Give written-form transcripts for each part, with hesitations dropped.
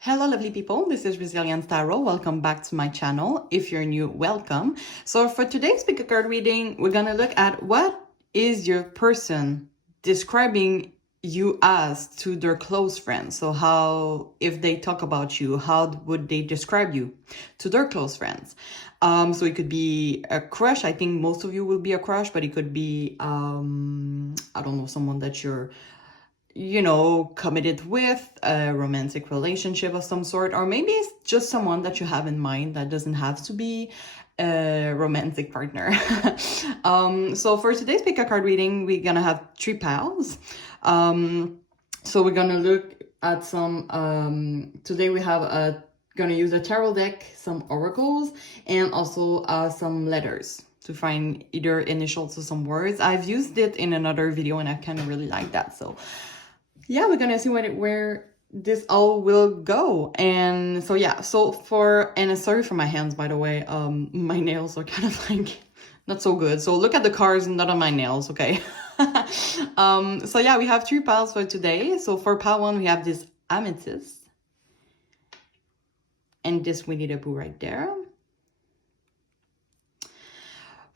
Hello lovely people, this is Resilient Tarot. Welcome back to my channel. If you're new, welcome. So for today's pick a card reading, we're gonna look at what is your person describing you as to their close friends. So how, if they talk about you, how would they describe you to their close friends? So it could be a crush. I think most of you will be a crush, but it could be, I don't know, someone that you're committed with, a romantic relationship of some sort, or maybe it's just someone that you have in mind that doesn't have to be a romantic partner. So for today's pick a card reading, we're gonna have three piles. So we're gonna look at some, today we have gonna use a tarot deck, some oracles, and also some letters to find either initials or some words. I've used it in another video and I kind of really like that. So yeah, we're gonna see where this all will go. And so yeah, and sorry for my hands, by the way. My nails are kind of like not so good, so look at the cards and not on my nails, okay? So yeah, we have three piles for today. So for pile one, we have this Amethyst and this Winnie the Pooh right there.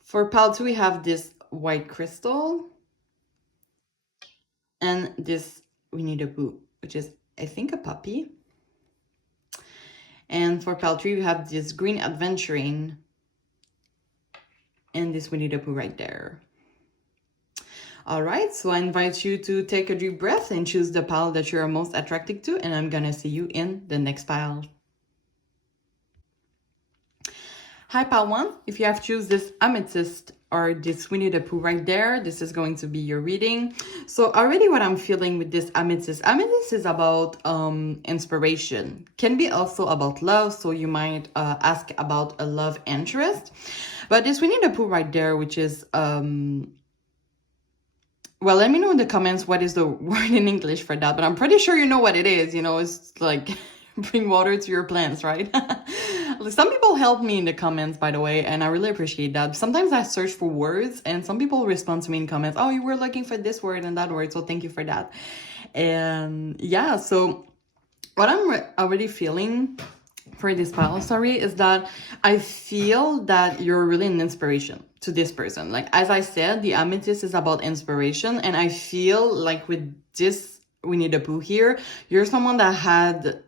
For pile two, we have this white crystal and this Winnie the Pooh, which is, I think, a puppy. And for pile 3, we have this green Adventurine and this Winnie the Pooh right there. All right, so I invite you to take a deep breath and choose the pile that you are most attracted to, and I'm gonna see you in the next pile. Hi, pile 1. If you have choose this Amethyst or this Winnie the Pooh right there, this is going to be your reading. So already what I'm feeling with this Amethyst is about inspiration. Can be also about love, so you might ask about a love interest. But this Winnie the Pooh right there, which is, well, let me know in the comments what is the word in English for that, but I'm pretty sure you know what it is. It's like bring water to your plants, right? Some people help me in the comments, by the way, and I really appreciate that. Sometimes I search for words and some people respond to me in comments, oh, you were looking for this word and that word, so thank you for that. And yeah, so what I'm already feeling for this pile, is that I feel that you're really an inspiration to this person. Like, as I said, the Amethyst is about inspiration, and I feel like with this Winnie the Pooh here, you're someone that had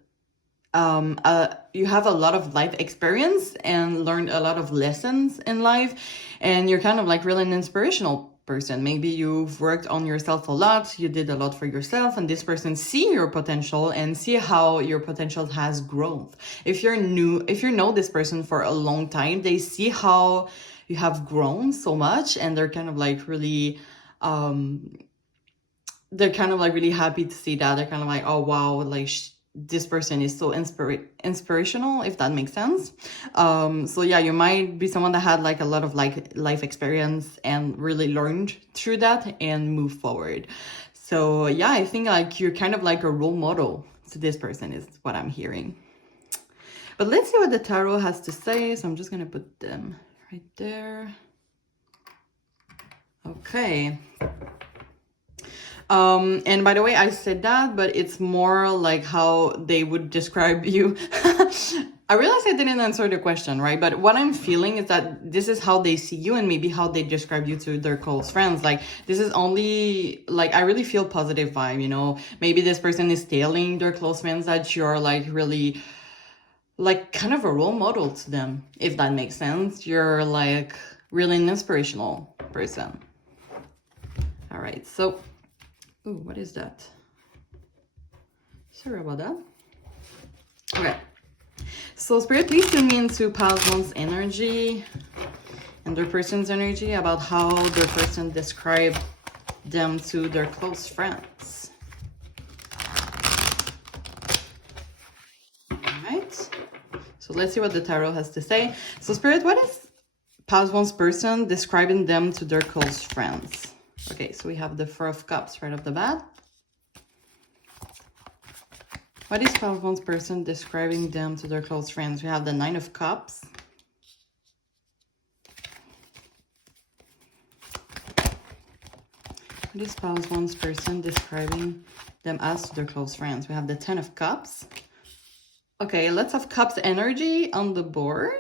you have a lot of life experience and learned a lot of lessons in life, and you're kind of like really an inspirational person. Maybe you've worked on yourself a lot, you did a lot for yourself, and this person see your potential and see how your potential has grown. If you know this person for a long time, they see how you have grown so much, and they're kind of like really really happy to see that. They're kind of like, oh wow, like this person is so inspirational, if that makes sense. So yeah, you might be someone that had like a lot of like life experience and really learned through that and move forward. So yeah, I think like you're kind of like a role model to this person is what I'm hearing. But let's see what the tarot has to say. So I'm just gonna put them right there. Okay. And by the way, I said that, but it's more like how they would describe you. I realize I didn't answer the question, right? But what I'm feeling is that this is how they see you and maybe how they describe you to their close friends. Like, this is only, like, I really feel positive vibe, Maybe this person is telling their close friends that you're, like, really, like, kind of a role model to them, if that makes sense. You're, like, really an inspirational person. All right, so... oh, what is that? Sorry about that. Okay. So Spirit, please tune me into pile one's energy and their person's energy about how their person described them to their close friends. All right. So let's see what the tarot has to say. So Spirit, what is pile one's person describing them to their close friends? Okay, so we have the Four of Cups right off the bat. What is pile one's person describing them to their close friends? We have the Nine of Cups. What is pile one's person describing them as to their close friends? We have the Ten of Cups. Okay, lots of cups energy on the board.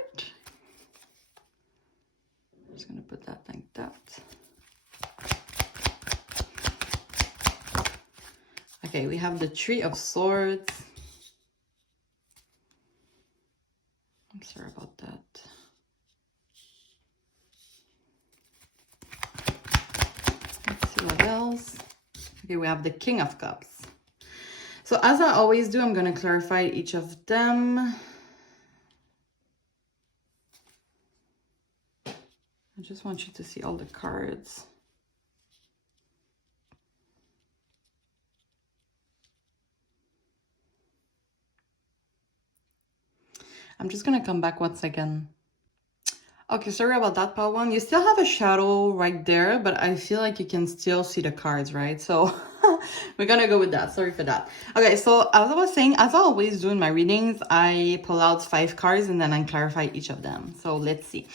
I'm just gonna put that like that. Okay, we have the Three of Swords. I'm sorry about that. Let's see what else. Okay, we have the King of Cups. So as I always do, I'm going to clarify each of them. I just want you to see all the cards. I'm just going to come back one second. Okay, sorry about that, part one. You still have a shadow right there, but I feel like you can still see the cards, right? So we're gonna go with that. Sorry for that. Okay, so as I was saying, as I always do in my readings, I pull out 5 cards and then I clarify each of them. So let's see.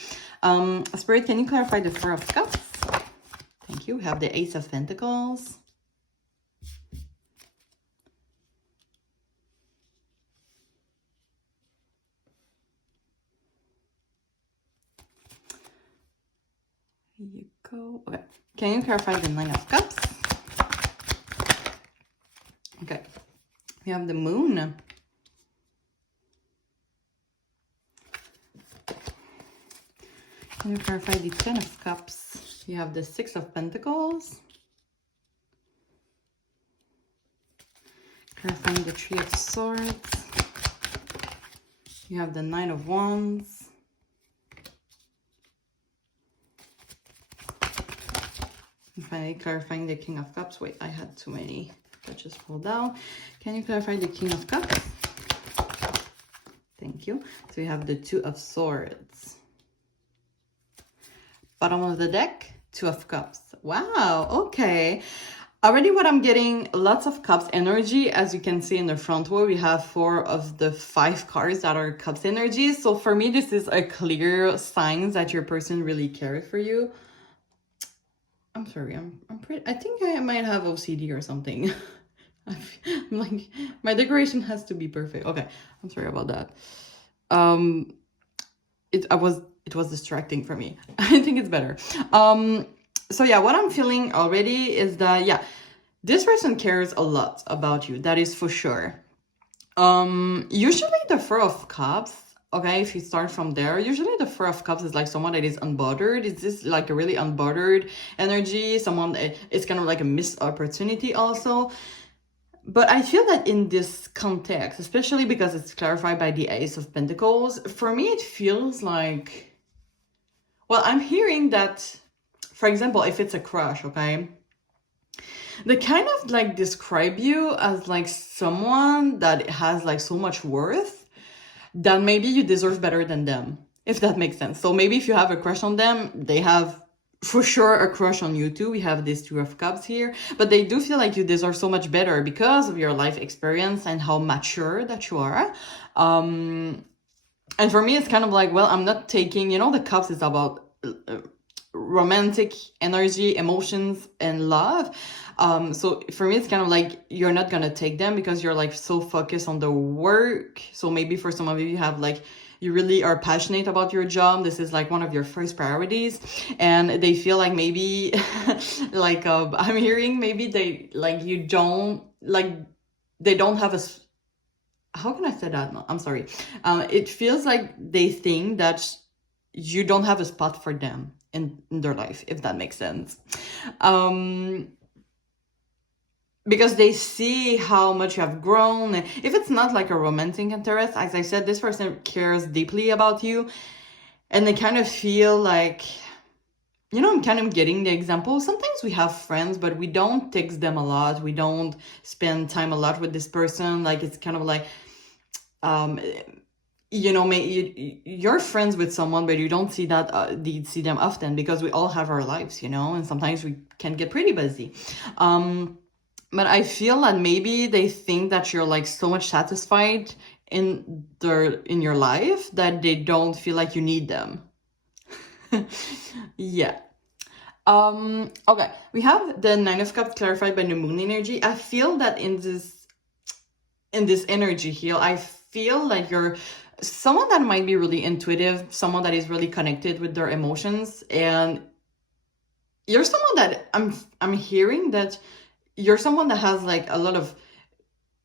Spirit, can you clarify the Four of Cups? Thank you. We have the Ace of Pentacles. Here you go. Okay. Can you clarify the Nine of Cups? Okay. We have the Moon. Can you clarify the Ten of Cups? You have the Six of Pentacles. Clarifying the Three of Swords. You have the Nine of Wands. And finally clarifying the King of Cups. Wait, I had too many that just pulled out. Can you clarify the King of Cups? Thank you. So you have the Two of Swords. Bottom of the deck, Two of Cups. Wow, okay. Already what I'm getting, lots of Cups energy. As you can see in the front row, we have 4 of the 5 cards that are Cups energy. So for me, this is a clear sign that your person really cares for you. I'm sorry, I think I might have OCD or something. I'm like, my decoration has to be perfect. Okay, I'm sorry about that. It was distracting for me. I think it's better. So yeah, what I'm feeling already is that, yeah, this person cares a lot about you. That is for sure. Usually the Four of Cups, okay, if you start from there, usually the Four of Cups is like someone that is unbothered. It's just like a really unbothered energy. Someone, it's kind of like a missed opportunity also. But I feel that in this context, especially because it's clarified by the Ace of Pentacles, for me it feels like, well, I'm hearing that, for example, if it's a crush, okay, they kind of like describe you as like someone that has like so much worth that maybe you deserve better than them, if that makes sense. So maybe if you have a crush on them, they have for sure a crush on you too. We have these Two of Cups here, but they do feel like you deserve so much better because of your life experience and how mature that you are. And for me, it's kind of like, well, I'm not taking, you know, the cups is about romantic energy, emotions, and love. So for me, it's kind of like you're not gonna take them because you're like so focused on the work. So maybe for some of you, you have like, you really are passionate about your job. This is like one of your first priorities, and they feel like maybe like I'm hearing maybe they like you don't like, they don't have a, how can I say that? No, I'm sorry. It feels like they think that you don't have a spot for them in their life, if that makes sense. Because they see how much you have grown. And if it's not like a romantic interest, as I said, this person cares deeply about you. And they kind of feel like, you know, I'm kind of getting the example. Sometimes we have friends, but we don't text them a lot. We don't spend time a lot with this person. Like, it's kind of like, you know, you're friends with someone, but you don't see that see them often because we all have our lives, you know, and sometimes we can get pretty busy. But I feel that maybe they think that you're like so much satisfied in your life that they don't feel like you need them. Yeah. Okay, we have the Nine of Cups clarified by the Moon energy. I feel that in this energy here, I feel like you're someone that might be really intuitive, someone that is really connected with their emotions, and you're someone that I'm hearing that you're someone that has like a lot of,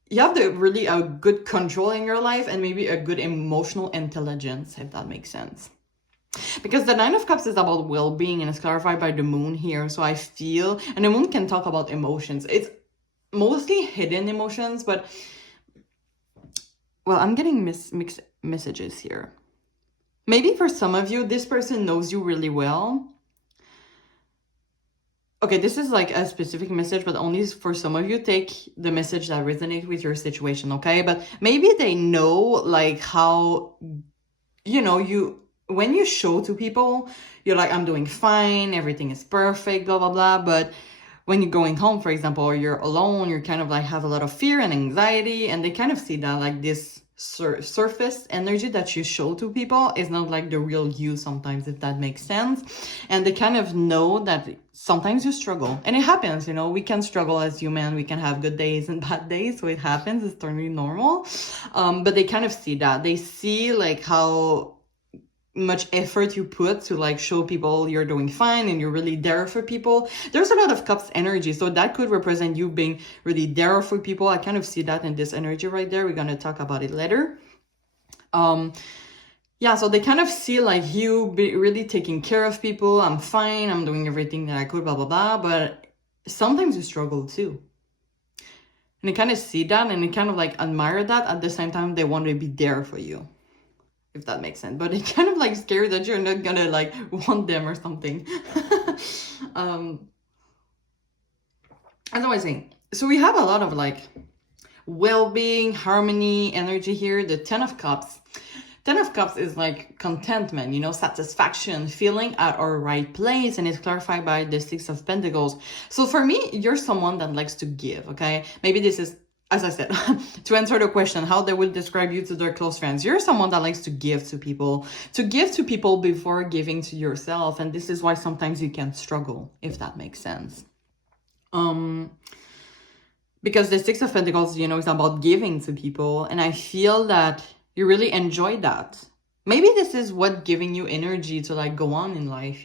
you have the really a good control in your life and maybe a good emotional intelligence, if that makes sense. Because the Nine of Cups is about well-being and it's clarified by the moon here. So I feel, and the moon can talk about emotions. It's mostly hidden emotions, but, well, I'm getting mixed messages here. Maybe for some of you, this person knows you really well. Okay, this is like a specific message, but only for some of you. Take the message that resonates with your situation, okay? But maybe they know like how, you, when you show to people, you're like, I'm doing fine, everything is perfect, blah, blah, blah. But when you're going home, for example, or you're alone, you're kind of like have a lot of fear and anxiety, and they kind of see that like this surface energy that you show to people is not like the real you sometimes, if that makes sense. And they kind of know that sometimes you struggle, and it happens, we can struggle as human, we can have good days and bad days, so it happens, it's totally normal. But they kind of see that, they see like how much effort you put to like show people you're doing fine and you're really there for people. There's a lot of cups energy, so that could represent you being really there for people. I kind of see that in this energy right there. We're going to talk about it later. Yeah, so they kind of see like you be really taking care of people. I'm fine, I'm doing everything that I could, blah blah blah. But sometimes you struggle too, and they kind of see that and they kind of like admire that. At the same time, they want to be there for you, if that makes sense. But it's kind of like scared that you're not gonna like want them or something. As I was saying, so we have a lot of like well-being, harmony, energy here. The Ten of Cups. Ten of Cups is like contentment, satisfaction, feeling at our right place, and it's clarified by the Six of Pentacles. So for me, you're someone that likes to give, okay? Maybe this is, as I said, to answer the question, how they will describe you to their close friends. You're someone that likes to give to people before giving to yourself. And this is why sometimes you can struggle, if that makes sense. Because the Six of Pentacles, is about giving to people. And I feel that you really enjoy that. Maybe this is what giving you energy to like go on in life,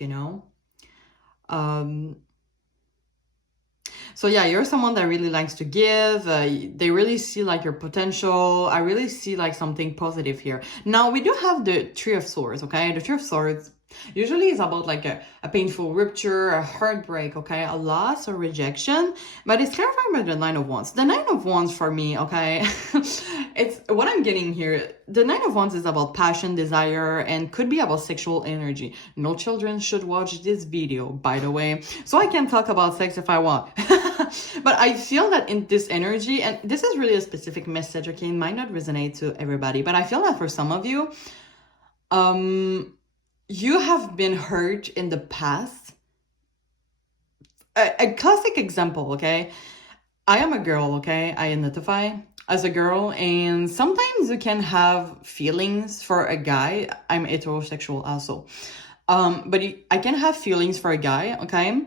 So yeah, you're someone that really likes to give. They really see like your potential. I really see like something positive here. Now we do have the Three of Swords, okay? The Three of Swords usually is about like a painful rupture, a heartbreak, okay? A loss or rejection, but it's clarified by the Nine of Wands. The Nine of Wands for me, okay? It's what I'm getting here. The Nine of Wands is about passion, desire, and could be about sexual energy. No children should watch this video, by the way. So I can talk about sex if I want. But I feel that in this energy, and this is really a specific message, okay? It might not resonate to everybody, but I feel that for some of you, you have been hurt in the past. A classic example, okay? I am a girl, okay? I identify as a girl, and sometimes you can have feelings for a guy. I'm heterosexual also. But I can have feelings for a guy, okay?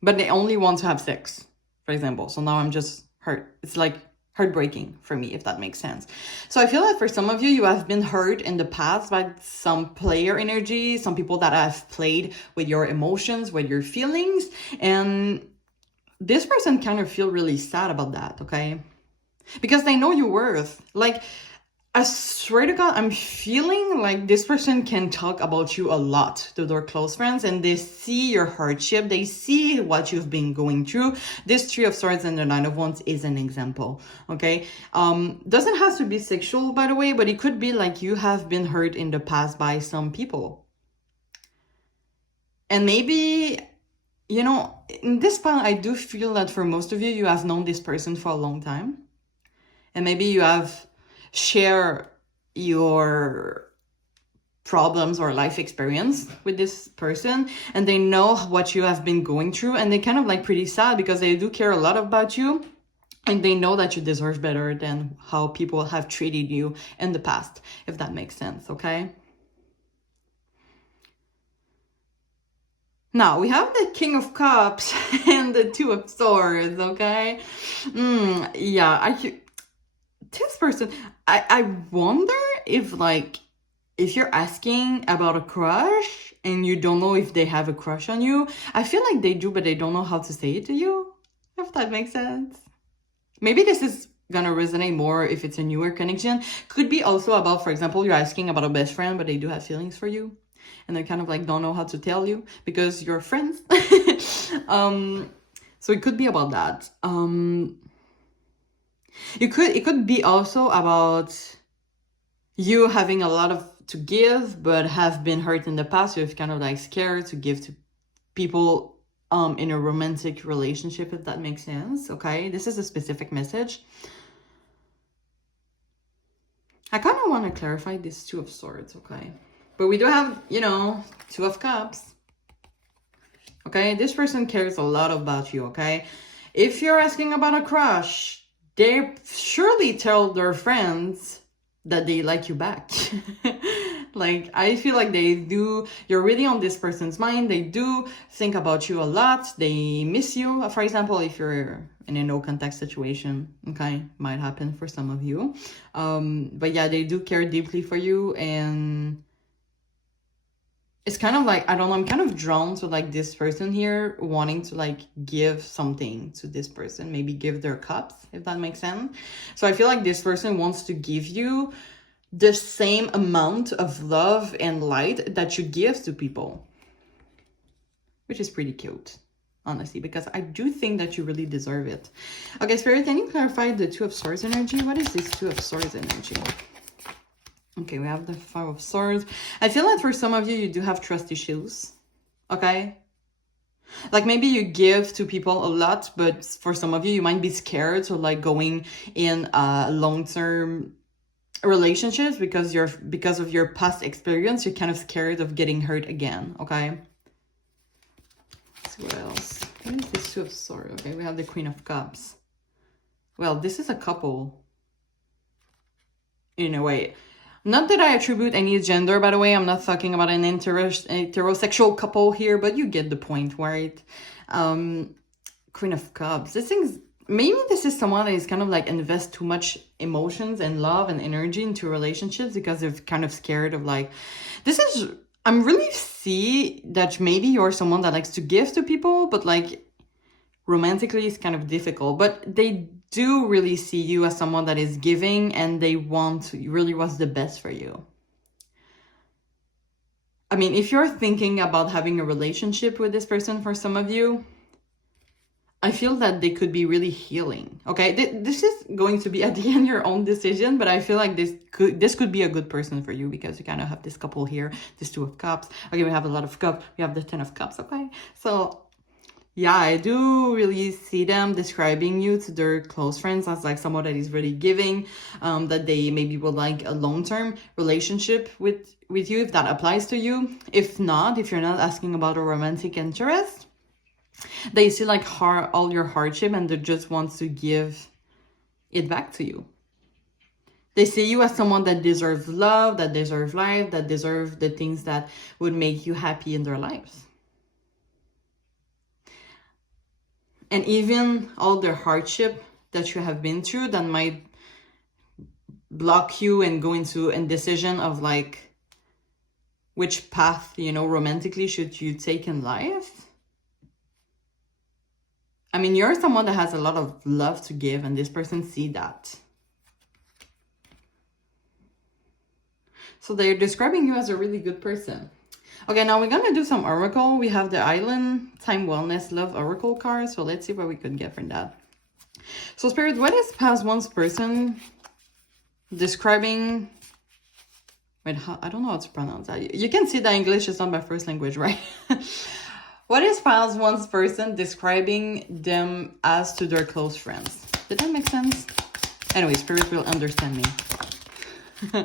But they only want to have sex, for example. So now I'm just hurt. It's like heartbreaking for me, if that makes sense. So I feel that for some of you, you have been hurt in the past by some player energy, some people that have played with your emotions, with your feelings. And this person kind of feel really sad about that, okay? Because they know your worth. Like, I swear to God, I'm feeling like this person can talk about you a lot to their close friends, and they see your hardship. They see what you've been going through. This Three of Swords and the Nine of Wands is an example, okay? Doesn't have to be sexual, by the way, but it could be like you have been hurt in the past by some people. And maybe, in this part, I do feel that for most of you, you have known this person for a long time. And maybe you have share your problems or life experience with this person, and they know what you have been going through, and they kind of like pretty sad because they do care a lot about you, and they know that you deserve better than how people have treated you in the past, if that makes sense, okay? Now we have the King of Cups and the Two of Swords, okay? Yeah, this person, I wonder if like, if you're asking about a crush and you don't know if they have a crush on you, I feel like they do, but they don't know how to say it to you, if that makes sense. Maybe this is gonna resonate more if it's a newer connection. Could be also about, for example, you're asking about a best friend, but they do have feelings for you. And they kind of like don't know how to tell you because you're friends. So it could be about that. It could be also about you having a lot of to give, but have been hurt in the past. You're kind of like scared to give to people in a romantic relationship, if that makes sense. Okay, this is a specific message. I kind of want to clarify this Two of Swords, okay? But we do have, you know, Two of Cups. Okay, this person cares a lot about you, okay? If you're asking about a crush, they surely tell their friends that they like you back. Like, I feel like they do, you're really on this person's mind. They do think about you a lot. They miss you. For example, if you're in a no contact situation, okay, might happen for some of you. But yeah, they do care deeply for you, and it's kind of like, I don't know, I'm kind of drawn to like this person here wanting to like give something to this person, maybe give their cups, if that makes sense. So I feel like this person wants to give you the same amount of love and light that you give to people, which is pretty cute, honestly, because I do think that you really deserve it. Okay, Spirit, can you clarify the Two of Swords energy? What is this Two of Swords energy? Okay, we have the Five of Swords. I feel like for some of you, you do have trust issues, okay? Like maybe you give to people a lot, but for some of you, you might be scared to like going in long-term relationships because of your past experience. You're kind of scared of getting hurt again, okay? Let's see what else. What is this Two of Swords? Okay, we have the Queen of Cups. Well, this is a couple in a way. Not that I attribute any gender, by the way. I'm not talking about an heterosexual couple here, but you get the point, right? Queen of Cups. Maybe this is someone that is kind of like invest too much emotions and love and energy into relationships because they're kind of scared of like, I'm really see that maybe you're someone that likes to give to people, but like romantically it's kind of difficult, but they do really see you as someone that is giving and they want really what's the best for you. I mean, if you're thinking about having a relationship with this person, for some of you, I feel that they could be really healing. Okay, this is going to be at the end your own decision, but I feel like this could be a good person for you because you kind of have this couple here, this Two of Cups. Okay, we have a lot of cups. We have the Ten of Cups. Okay, so yeah, I do really see them describing you to their close friends as like someone that is really giving, that they maybe would like a long-term relationship with you, if that applies to you. If not, if you're not asking about a romantic interest, they see like all your hardship and they just want to give it back to you. They see you as someone that deserves love, that deserves life, that deserves the things that would make you happy in their lives. And even all the hardship that you have been through that might block you and go into indecision of like which path, you know, romantically should you take in life. I mean, you're someone that has a lot of love to give, and this person see that. So they're describing you as a really good person. Okay, now we're gonna do some oracle. We have the Island, Time, Wellness, Love oracle card. So let's see what we could get from that. So Spirit, what is past one's person describing... Wait, I don't know how to pronounce that. You can see that English is not my first language, right? What is past one's person describing them as to their close friends? Did that make sense? Anyway, Spirit will understand me.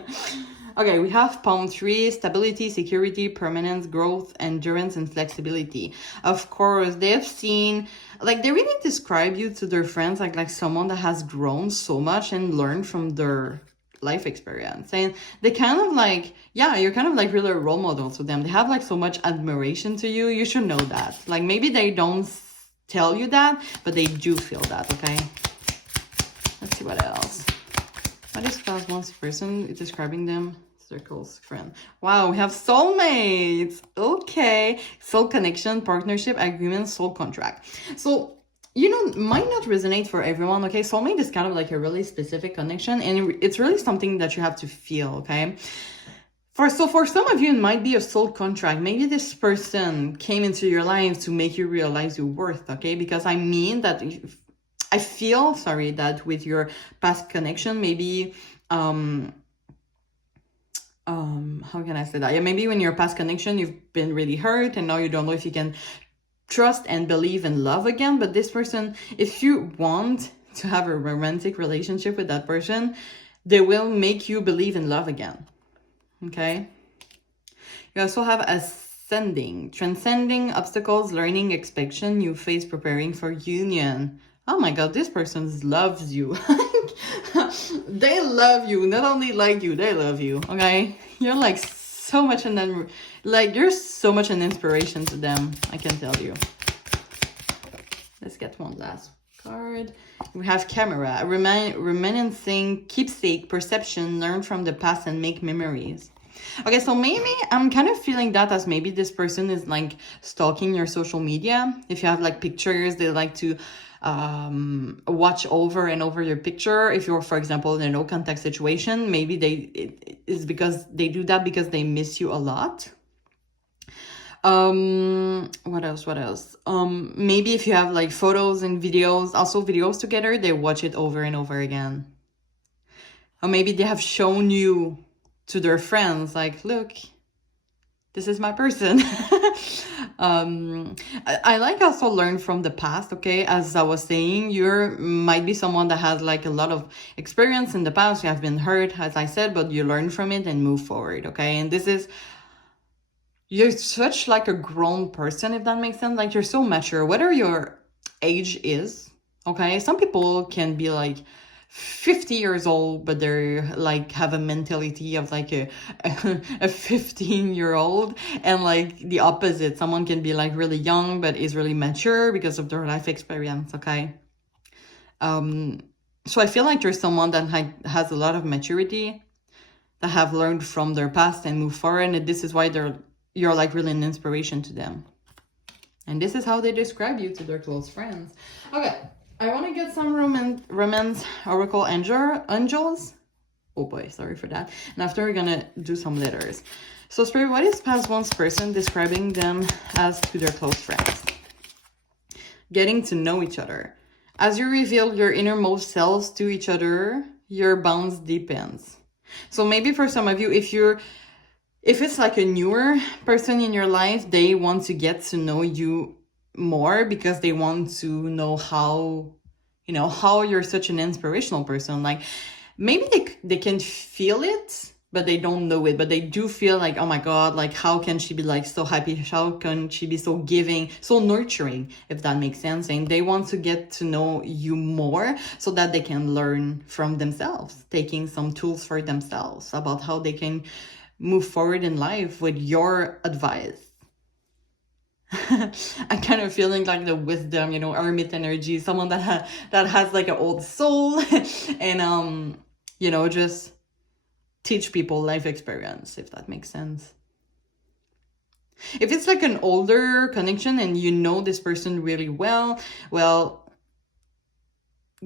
Okay, we have Palm 3, stability, security, permanence, growth, endurance, and flexibility. Of course, they've seen, like, they really describe you to their friends like someone that has grown so much and learned from their life experience. And they kind of like, yeah, you're kind of like really a role model to them. They have like so much admiration to you. You should know that. Like, maybe they don't tell you that, but they do feel that, okay? Let's see what else. What is past one's person describing them? Circles, friend. Wow, we have soulmates. Okay. Soul connection, partnership, agreement, soul contract. So, you know, might not resonate for everyone, okay? Soulmate is kind of like a really specific connection, and it's really something that you have to feel, okay? For some of you, it might be a soul contract. Maybe this person came into your life to make you realize your worth, okay? Because I mean that I feel, sorry, that with your past connection, maybe, how can I say that? Yeah, maybe when your past connection, you've been really hurt and now you don't know if you can trust and believe in love again. But this person, if you want to have a romantic relationship with that person, they will make you believe in love again. Okay. You also have ascending, transcending obstacles, learning, expectation, new phase, preparing for union. Oh my God, this person loves you. They love you. Not only like you, they love you. Okay. You're like so much, and then like you're so much an inspiration to them. I can tell you. Let's get one last card. We have camera, reminiscing, keepsake, perception, learn from the past and make memories. Okay, so maybe I'm kind of feeling that as maybe this person is like stalking your social media. If you have like pictures, they like to watch over and over your picture. If you're, for example, in a no contact situation, maybe it's because they do that because they miss you a lot. What else? Maybe if you have like photos and videos, also videos together, they watch it over and over again. Or maybe they have shown you to their friends, like, look, this is my person. I like also learn from the past, okay? As I was saying, you might be someone that has like a lot of experience in the past. You have been hurt, as I said, but you learn from it and move forward, okay? And this is, you're such like a grown person, if that makes sense. Like you're so mature, whatever your age is, okay? Some people can be like 50 years old, but they're like have a mentality of like a 15-year-old, and like the opposite. Someone can be like really young, but is really mature because of their life experience, okay? So I feel like there's someone that has a lot of maturity, that have learned from their past and move forward, and this is why you're like really an inspiration to them. And this is how they describe you to their close friends. Okay, I want to get some romance oracle angels. Oh boy, sorry for that. And after we're gonna do some letters. So Spirit, what is past one's person describing them as to their close friends? Getting to know each other. As you reveal your innermost selves to each other, your bonds deepens. So maybe for some of you, if it's like a newer person in your life, they want to get to know you more because they want to know how you're such an inspirational person. Like maybe they can feel it, but they don't know it, but they do feel like, oh my God, like how can she be like so happy? How can she be so giving, so nurturing, if that makes sense? And they want to get to know you more so that they can learn from themselves, taking some tools for themselves about how they can move forward in life with your advice. I'm kind of feeling like the wisdom, hermit energy, someone that has like an old soul and just teach people life experience, if that makes sense. If it's like an older connection and you know this person really well,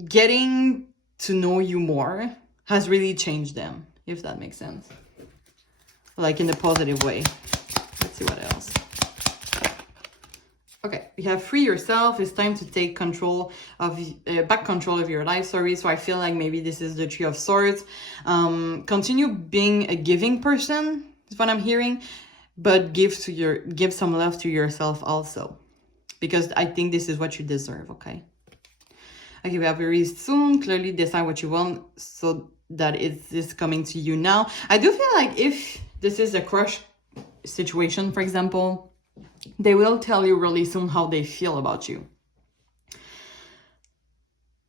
getting to know you more has really changed them, if that makes sense. Like in a positive way. Let's see what else. Okay, we have free yourself. It's time to take back control of your life. Sorry, so I feel like maybe this is the Tree of Swords. Continue being a giving person is what I'm hearing, but give some love to yourself also, because I think this is what you deserve. Okay. Okay, we have very soon. Clearly decide what you want so that it is coming to you now. I do feel like if this is a crush situation, for example, they will tell you really soon how they feel about you.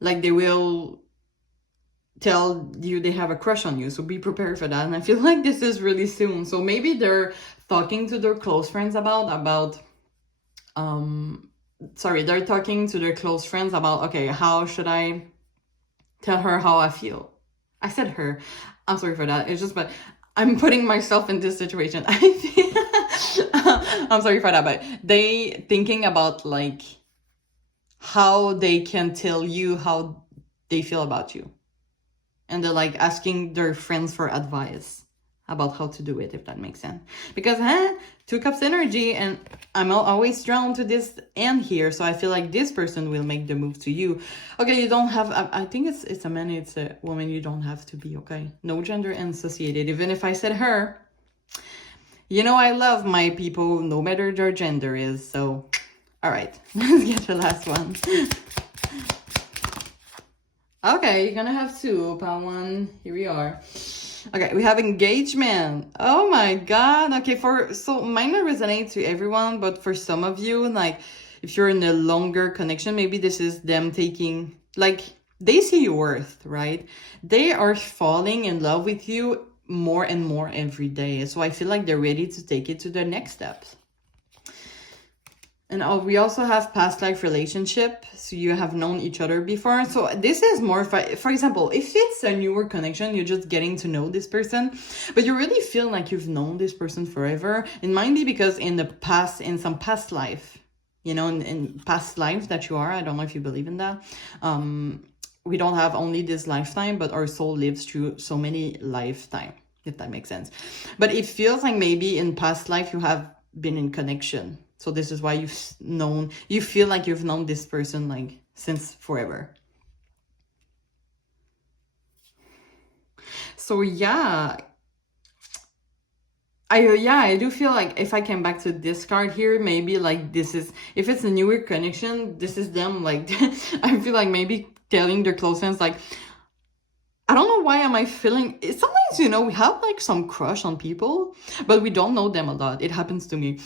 Like they will tell you they have a crush on you, so be prepared for that. And I feel like this is really soon. So maybe they're talking to their close friends they're talking to their close friends about, okay, how should I tell her how I feel? I said her. I'm sorry for that. It's just, but I'm putting myself in this situation. I'm sorry for that, but they thinking about like how they can tell you how they feel about you. And they're like asking their friends for advice about how to do it, if that makes sense. Because 2 cups energy, and I'm always drawn to this end here, so I feel like this person will make the move to you. Okay, you don't have, I think it's a man, it's a woman, you don't have to be, okay? No gender associated. Even if I said her, you know I love my people no matter their gender is. So all right, let's get the last one. Okay, you're gonna have 2, pound 1. Here we are. Okay, we have engagement. Oh my god. Okay, so might not resonate to everyone, but for some of you, like if you're in a longer connection, maybe this is them taking, like, they see your worth, right? They are falling in love with you more and more every day. So I feel like they're ready to take it to the next steps. And we also have past life relationship. So you have known each other before. So this is more, for example, if it's a newer connection, you're just getting to know this person, but you really feel like you've known this person forever. It might be because in some past life, you know, in past life that you are, I don't know if you believe in that. We don't have only this lifetime, but our soul lives through so many lifetimes, if that makes sense. But it feels like maybe in past life you have been in connection. So this is why you feel like you've known this person like since forever. So yeah, I do feel like if I came back to this card here, maybe like this is, if it's a newer connection, this is them like, I feel like maybe telling their close friends like, I don't know why am I feeling, sometimes, you know, we have like some crush on people, but we don't know them a lot. It happens to me.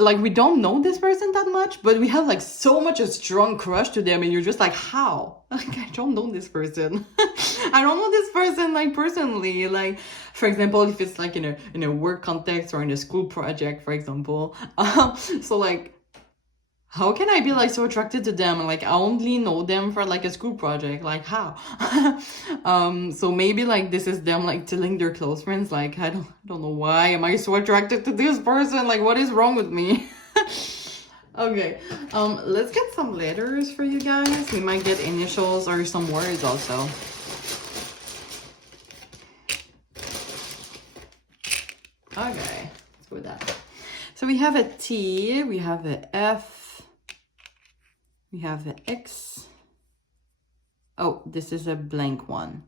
Like we don't know this person that much, but we have like so much a strong crush to them, and you're just like, how? Like, I don't know this person. I don't know this person like personally. Like, for example, if it's like in a work context or in a school project, for example. So like, how can I be like so attracted to them? Like I only know them for like a school project. Like how? So maybe like this is them like telling their close friends like, I don't know why am I so attracted to this person? Like what is wrong with me? Okay, let's get some letters for you guys. We might get initials or some words also. Okay, let's go with that. So we have a T, we have a F, we have the X. Oh, this is a blank one.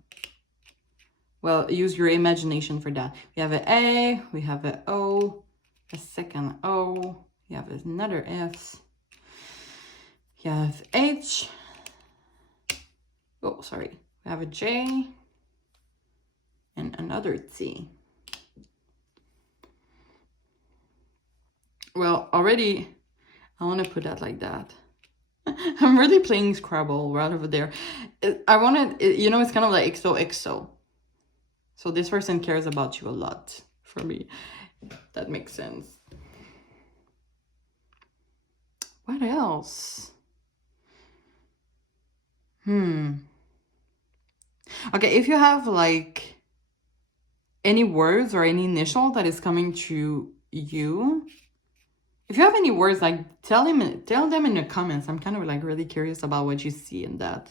Well, use your imagination for that. We have an A, we have an O, a second O, we have another S, we have H. Oh, sorry. We have a J and another T. Well, already, I want to put that like that. I'm really playing Scrabble right over there. I want to, you know, it's kind of like XOXO. So this person cares about you a lot for me. That makes sense. What else? Okay, if you have like any words or any initial that is coming to you, if you have any words, like tell them in the comments. I'm kind of like really curious about what you see in that.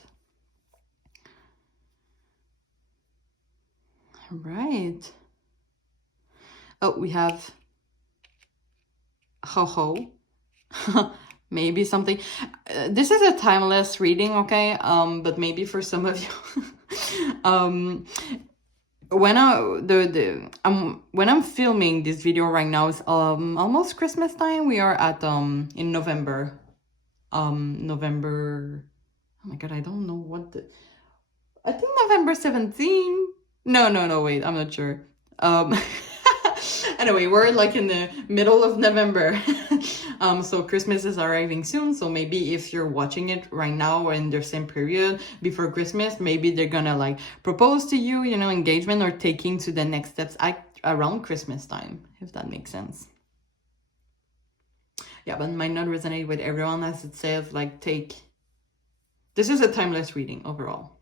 All right. Oh, we have ho. Maybe something. This is a timeless reading, okay? But maybe for some of you, when I'm filming this video right now, it's almost Christmas time. We are at in November. November. Oh my god, I don't know what I think November 17. No, wait, I'm not sure. Anyway, we're like in the middle of November. So Christmas is arriving soon. So maybe if you're watching it right now or in the same period before Christmas, maybe they're gonna like propose to you, you know, engagement or taking to the next steps around Christmas time, if that makes sense. Yeah, but it might not resonate with everyone, as it says like this is a timeless reading overall.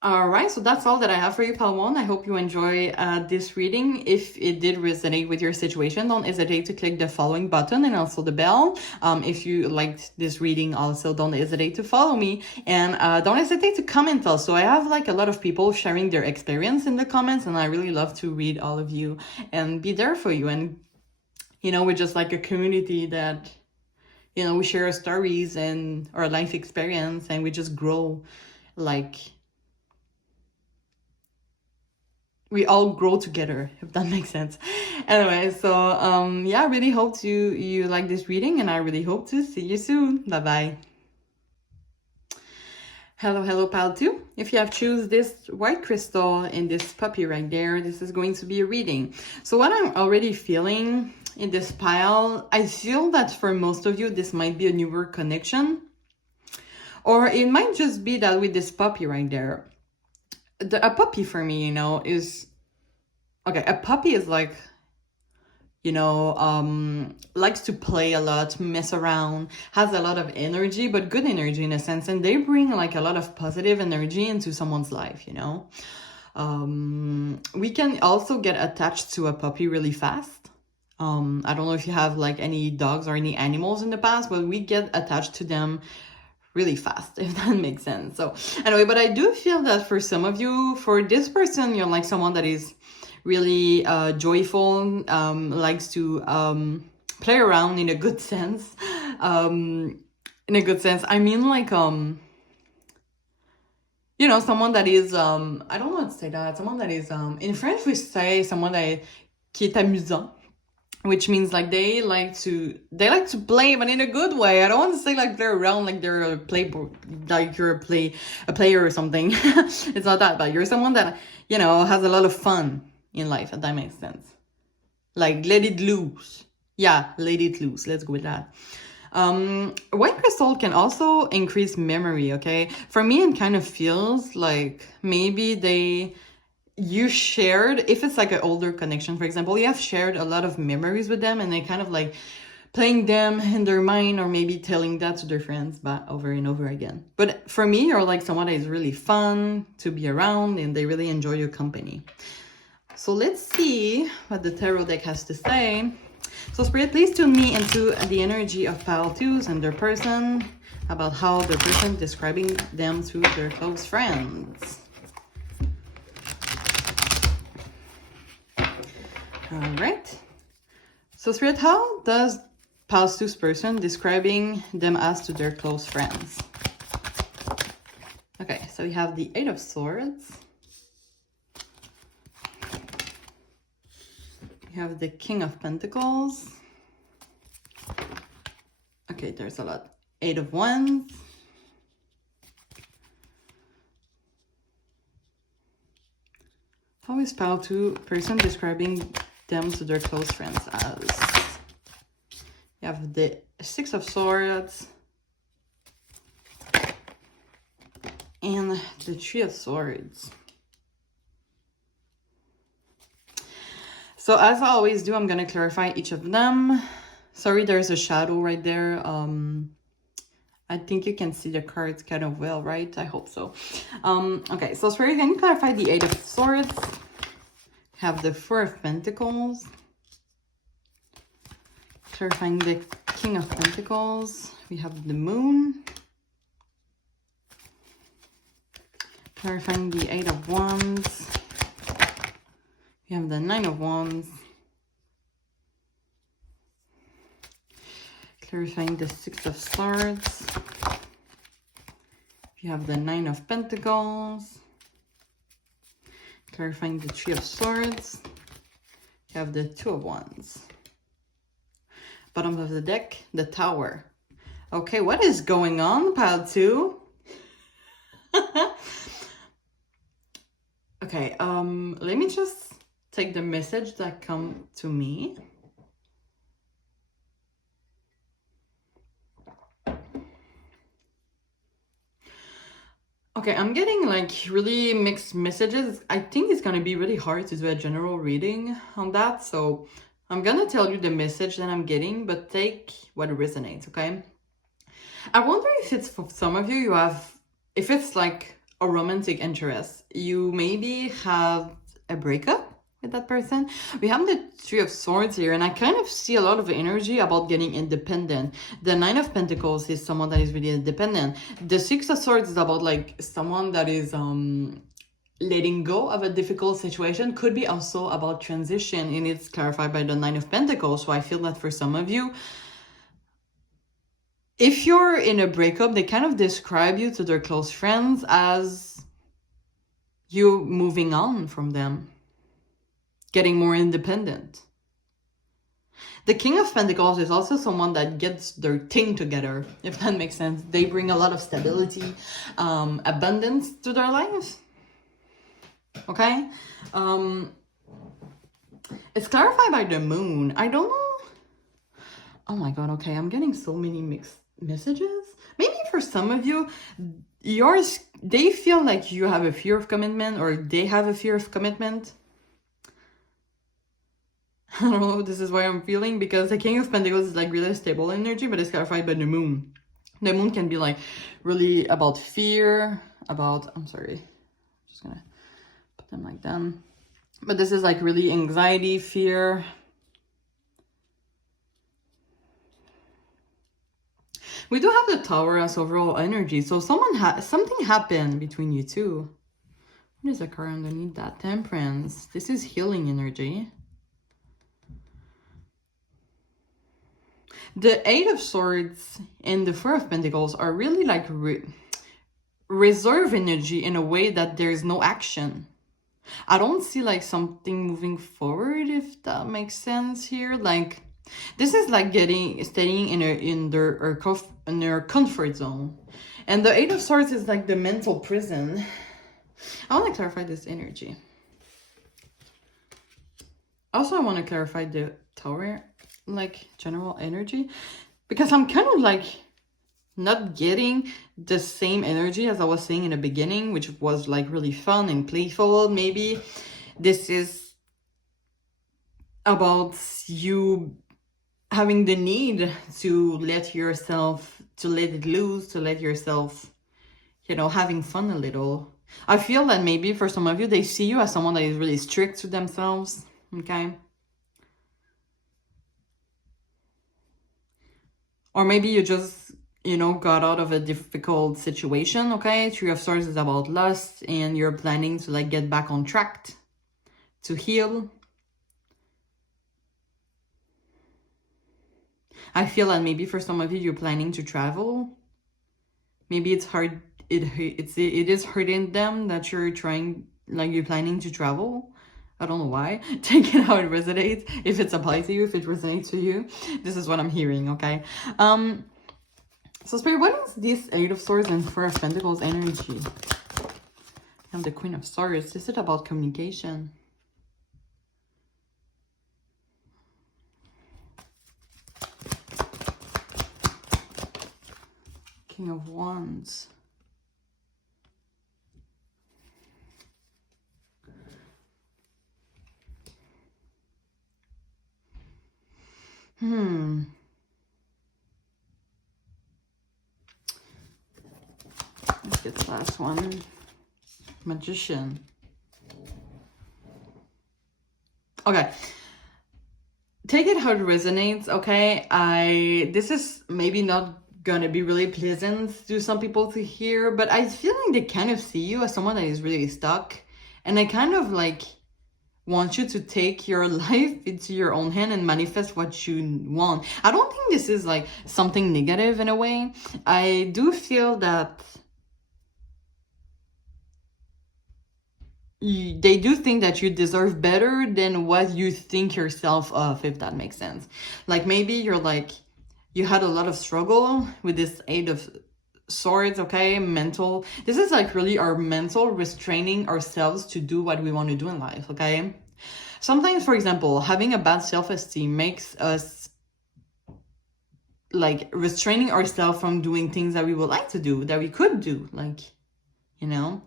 All right, so that's all that I have for you, Pal One. I hope you enjoy this reading. If it did resonate with your situation, don't hesitate to click the following button and also the bell. If you liked this reading, also don't hesitate to follow me, and don't hesitate to comment also. I have like a lot of people sharing their experience in the comments, and I really love to read all of you and be there for you. And you know, we're just like a community that, you know, we share our stories and our life experience, and we just grow like, we all grow together, if that makes sense. Anyway, so yeah, I really hope you like this reading, and I really hope to see you soon. Bye bye. Hello, pal 2. If you have choose this white crystal and this puppy right there, this is going to be a reading. So what I'm already feeling in this pile, I feel that for most of you, this might be a newer connection. Or it might just be that with this puppy right there. A puppy for me, you know, is... Okay, a puppy is like, you know, likes to play a lot, mess around, has a lot of energy, but good energy in a sense. And they bring like a lot of positive energy into someone's life, you know. We can also get attached to a puppy really fast. I don't know if you have like any dogs or any animals in the past, but we get attached to them really fast, if that makes sense. So anyway, but I do feel that for some of you, for this person, you're like someone that is really joyful, likes to play around in a good sense. In a good sense, I mean like, you know, someone that is, I don't know how to say that, someone that is, in French we say someone that qui est amusant, which means like they like to play, but in a good way. I don't want to say like play around like they're like you're a player or something. It's not that, but you're someone that, you know, has a lot of fun in life, if that makes sense. Like let it loose. Yeah, let it loose. Let's go with that. White crystal can also increase memory, okay? For me, it kind of feels like maybe you shared, if it's like an older connection, for example, you have shared a lot of memories with them, and they kind of like playing them in their mind, or maybe telling that to their friends, but over and over again. But for me, you're like someone that is really fun to be around, and they really enjoy your company. So let's see what the tarot deck has to say. So Spirit, please tune me into the energy of pile 2s and their person, about how the person describing them to their close friends. All right. So Spirit, how does pile 2's person describing them as to their close friends? Okay, so we have the 8 of Swords. We have the King of Pentacles. Okay, there's a lot. 8 of Wands. How is pile 2 person describing them to their close friends as? You have the 6 of Swords. And the 3 of Swords. So as I always do, I'm going to clarify each of them. Sorry, there's a shadow right there. I think you can see the cards kind of well, right? I hope so. Okay, so Spirit, can you clarify the 8 of Swords? Have the 4 of Pentacles. Clarifying the King of Pentacles. We have the Moon. Clarifying the 8 of Wands. We have the 9 of Wands. Clarifying the 6 of Swords. You have the 9 of Pentacles. Clarifying the 3 of Swords. You have the 2 of Wands. Bottom of the deck, the Tower. Okay, what is going on, pile 2? Okay, let me just take the message that come to me. Okay, I'm getting like really mixed messages. I think it's gonna be really hard to do a general reading on that, so I'm gonna tell you the message that I'm getting, but take what resonates, okay? I wonder if it's for some of you, if it's like a romantic interest. You maybe have a breakup with that person. We have the Three of Swords here, and I kind of see a lot of energy about getting independent. The Nine of Pentacles is someone that is really independent. The Six of Swords is about like someone that is letting go of a difficult situation. Could be also about transition, and it's clarified by the Nine of Pentacles. So I feel that for some of you, if you're in a breakup, they kind of describe you to their close friends as you moving on from them, getting more independent. The King of Pentacles is also someone that gets their thing together, if that makes sense. They bring a lot of stability, abundance to their lives. Okay? It's clarified by the moon. I don't know. Oh my god, okay. I'm getting so many mixed messages. Maybe for some of you, they feel like you have a fear of commitment, or they have a fear of commitment. I don't know, this is what I'm feeling, because the King of Pentacles is like really stable energy, but it's clarified by the moon. The moon can be like really about fear, about, I'm sorry, just gonna put them like that. But this is like really anxiety, fear. We do have the Tower as overall energy, so something happened between you two. What is the card underneath that? Temperance. This is healing energy. The Eight of Swords and the Four of Pentacles are really like reserve energy in a way that there's no action. I don't see like something moving forward, if that makes sense here. Like, this is like staying in their comfort zone. And the Eight of Swords is like the mental prison. I want to clarify this energy. Also, I want to clarify the Tower, like general energy, because I'm kind of like not getting the same energy as I was saying in the beginning, which was like really fun and playful. Maybe this is about you having the need to let it loose, to let yourself, you know, having fun a little. I feel that maybe for some of you, they see you as someone that is really strict to themselves, okay? Or maybe you just, you know, got out of a difficult situation, okay? Three of Swords is about lust, and you're planning to like get back on track, to heal. I feel that maybe for some of you, you're planning to travel. Maybe it's hard. It is hurting them that you're planning to travel. I don't know why. Take it how it resonates. If it applies to you, if it resonates to you, this is what I'm hearing, okay? So Spirit, what is this Eight of Swords and Four of Pentacles energy? I'm the Queen of Swords. Is it about communication? King of Wands. Let's get the last one. Magician. Okay. Take it how it resonates, okay? This is maybe not gonna be really pleasant to some people to hear, but I feel like they kind of see you as someone that is really stuck, and I kind of like want you to take your life into your own hand and manifest what you want. I don't think this is like something negative in a way. I do feel that they do think that you deserve better than what you think yourself of, if that makes sense. Like maybe you're like, you had a lot of struggle with this Eight of Swords, okay? Mental. This is like really our mental restraining ourselves to do what we want to do in life, okay? Sometimes, for example, having a bad self-esteem makes us like restraining ourselves from doing things that we would like to do, that we could do, like, you know?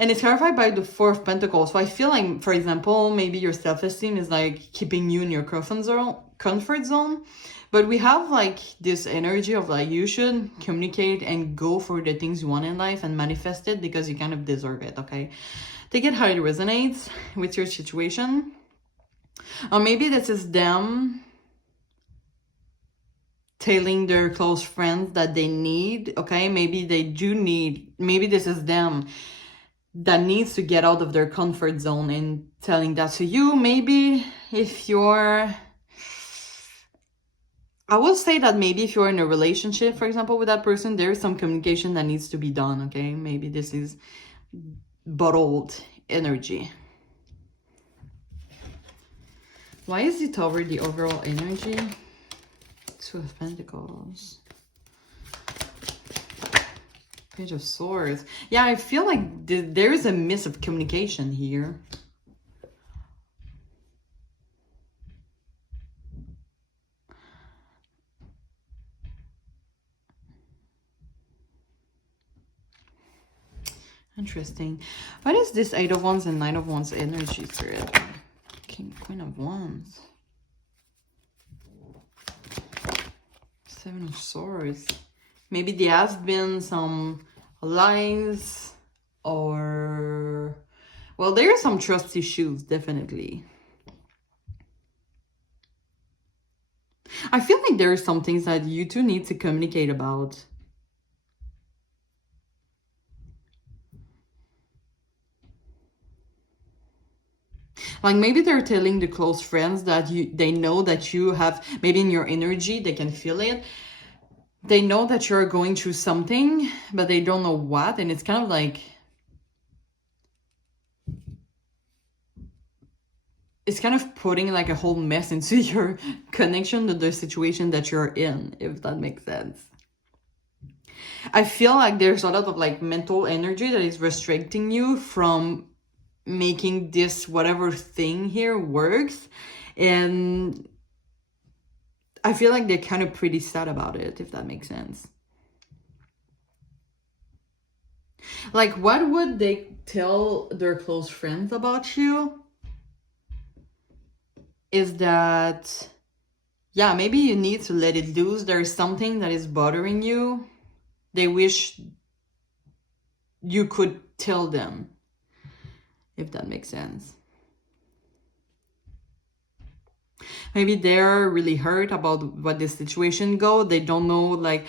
And it's clarified by the Four of Pentacles. So I feel like, for example, maybe your self-esteem is like keeping you in your comfort zone. But we have like this energy of like, you should communicate and go for the things you want in life and manifest it because you kind of deserve it, okay? Take it how it resonates with your situation. Or maybe this is them telling their close friends that they need, okay? Maybe they do need, maybe this is them that needs to get out of their comfort zone and telling that to you. Maybe if you're, I will say that maybe if you're in a relationship, for example, with that person, there is some communication that needs to be done, okay? Maybe this is bottled energy. Why is it over the overall energy? Two of Pentacles. Page of Swords. Yeah, I feel like there is a miss of communication here. Interesting. What is this Eight of Wands and Nine of Wands energy, Spirit? Queen of Wands. Seven of Swords. Maybe there has been some lies or... Well, there are some trust issues, definitely. I feel like there are some things that you two need to communicate about. Like maybe they're telling the close friends that they know that you have, maybe in your energy, they can feel it. They know that you're going through something, but they don't know what. And it's kind of like, it's kind of putting like a whole mess into your connection to the situation that you're in, if that makes sense. I feel like there's a lot of like mental energy that is restricting you from making this whatever thing here works, and I feel like they're kind of pretty sad about it, if that makes sense. Like, what would they tell their close friends about you? Is that, yeah, maybe you need to let it loose. There's something that is bothering you. They wish you could tell them, if that makes sense. Maybe they're really hurt about what this situation go. They don't know, like,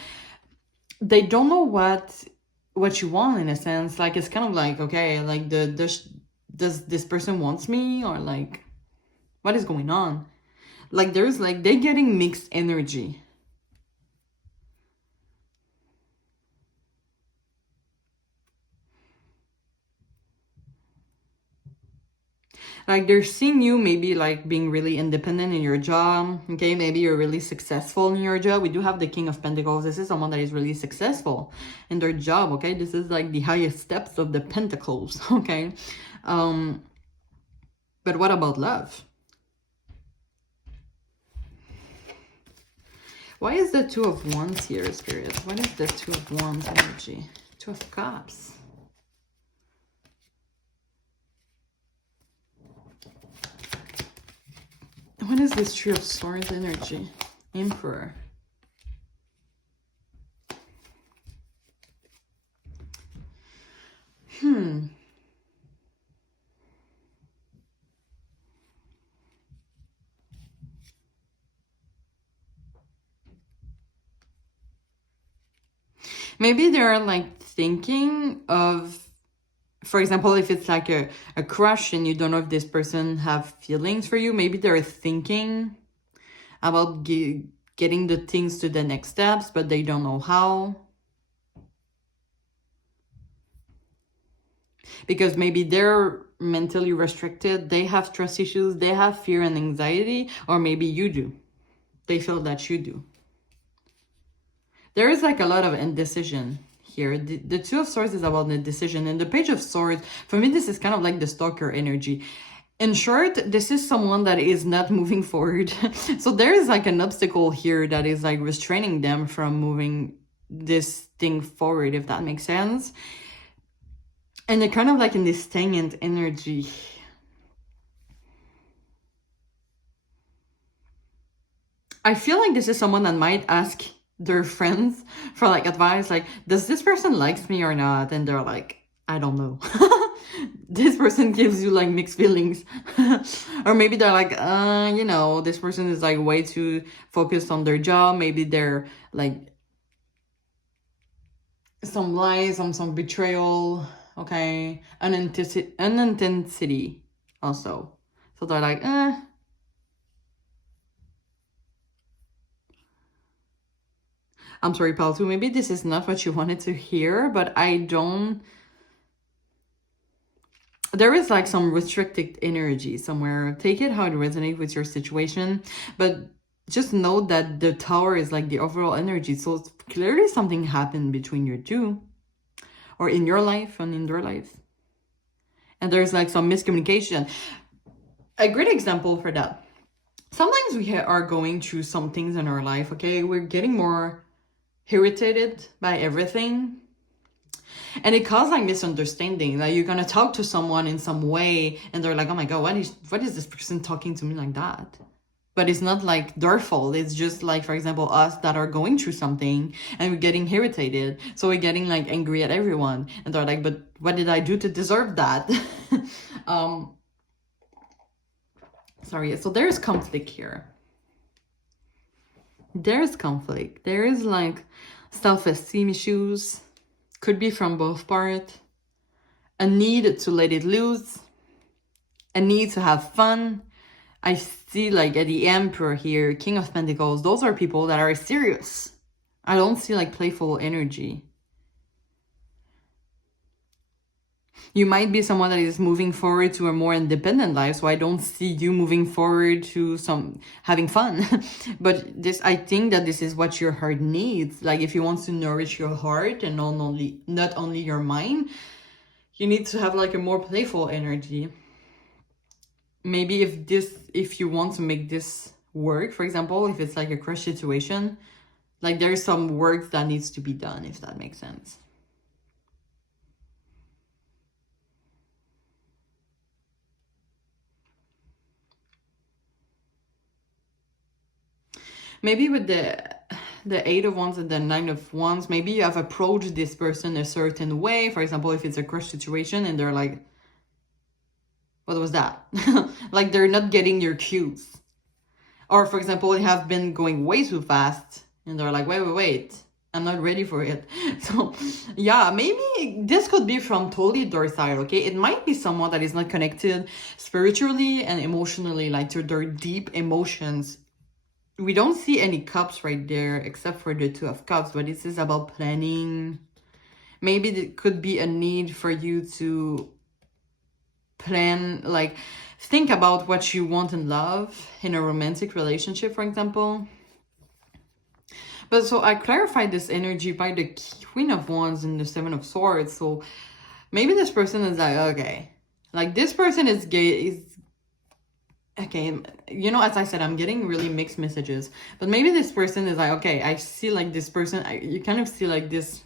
they don't know what you want, in a sense. Like, it's kind of like, okay, like, does this person wants me, or like, what is going on? Like, there's like, they're getting mixed energy. Like, they're seeing you maybe like being really independent in your job, okay? Maybe you're really successful in your job. We do have the King of Pentacles. This is someone that is really successful in their job, okay? This is like the highest steps of the Pentacles, okay? But what about love? Why is the Two of Wands here, Spirit? What is the Two of Wands energy? Two of Cups. What is this Tree of Swords energy? Emperor. Maybe they're like thinking of, for example, if it's like a crush and you don't know if this person have feelings for you, maybe they're thinking about getting the things to the next steps, but they don't know how. Because maybe they're mentally restricted, they have trust issues, they have fear and anxiety, or maybe you do. They feel that you do. There is like a lot of indecision here. The Two of Swords is about the decision, and the Page of Swords, for me, this is kind of like the stalker energy. In short, this is someone that is not moving forward. So there is like an obstacle here that is like restraining them from moving this thing forward, if that makes sense. And they're kind of like in this stagnant energy. I feel like this is someone that might ask their friends for like advice, like, does this person likes me or not? And they're like, I don't know. This person gives you like mixed feelings. Or maybe they're like, you know, this person is like way too focused on their job. Maybe they're like some lies, some betrayal, okay, unintensity also. So they're like, I'm sorry, pal, too. Maybe this is not what you wanted to hear, but I don't. There is like some restricted energy somewhere. Take it how it resonates with your situation, but just know that the tower is like the overall energy. So it's clearly something happened between you two, or in your life and in their life. And there's like some miscommunication. A great example for that. Sometimes we are going through some things in our life, okay? We're getting more irritated by everything. And it causes like misunderstanding. Like you're gonna talk to someone in some way and they're like, oh my god, what is this person talking to me like that? But it's not like their fault. It's just like, for example, us that are going through something and we're getting irritated. So we're getting like angry at everyone. And they're like, but what did I do to deserve that? Sorry, so there's conflict here. There's conflict. There is like self-esteem issues. Could be from both parts. A need to let it loose. A need to have fun. I see like at the Emperor here, King of Pentacles, those are people that are serious. I don't see like playful energy. You might be someone that is moving forward to a more independent life, so I don't see you moving forward to some having fun. But this, I think that this is what your heart needs. Like if you want to nourish your heart and not only your mind, you need to have like a more playful energy. Maybe if you want to make this work, for example, if it's like a crush situation, like there's some work that needs to be done, if that makes sense. Maybe with the Eight of Wands and the Nine of Wands, maybe you have approached this person a certain way. For example, if it's a crush situation and they're like, what was that? Like they're not getting your cues. Or for example, they have been going way too fast and they're like, wait, I'm not ready for it. So yeah, maybe this could be from totally their side, okay? It might be someone that is not connected spiritually and emotionally, like to their deep emotions. We don't see any cups right there except for the Two of Cups, but this is about planning. Maybe it could be a need for you to plan, like think about what you want in love, in a romantic relationship, for example. But so I clarified this energy by the Queen of Wands and the Seven of Swords. So maybe this person is like, okay, like this person is okay, you know, as I said, I'm getting really mixed messages, but maybe this person is like, okay, I see like this person, you kind of see like this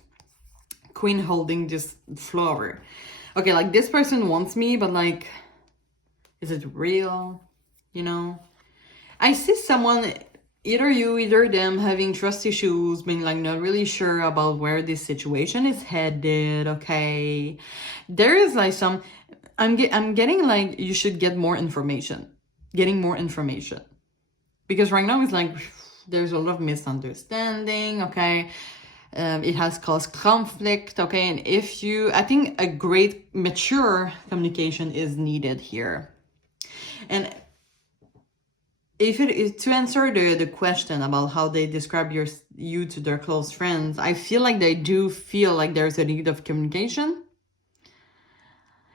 queen holding this flower. Okay, like this person wants me, but like, is it real? You know, I see someone, either you, either them, having trust issues, being like not really sure about where this situation is headed. Okay, there is like some, I'm getting like you should get more information. Getting more information, because right now it's like there's a lot of misunderstanding, okay? It has caused conflict, okay? And I think a great mature communication is needed here. And if it is to answer the question about how they describe you to their close friends, I feel like they do feel like there's a need of communication.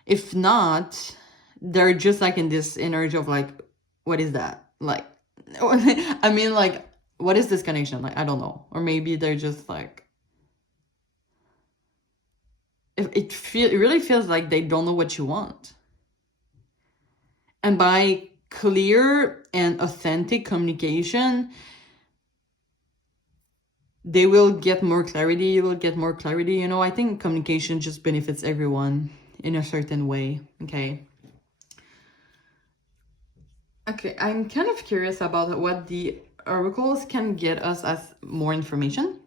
If not, they're just like in this energy of like, what is that? Like, I mean, like, what is this connection? Like, I don't know. Or maybe they're just like, it really feels like they don't know what you want. And by clear and authentic communication, they will get more clarity. You will get more clarity. You know, I think communication just benefits everyone. in a certain way, okay? Okay, I'm kind of curious about what the oracles can get us as more information.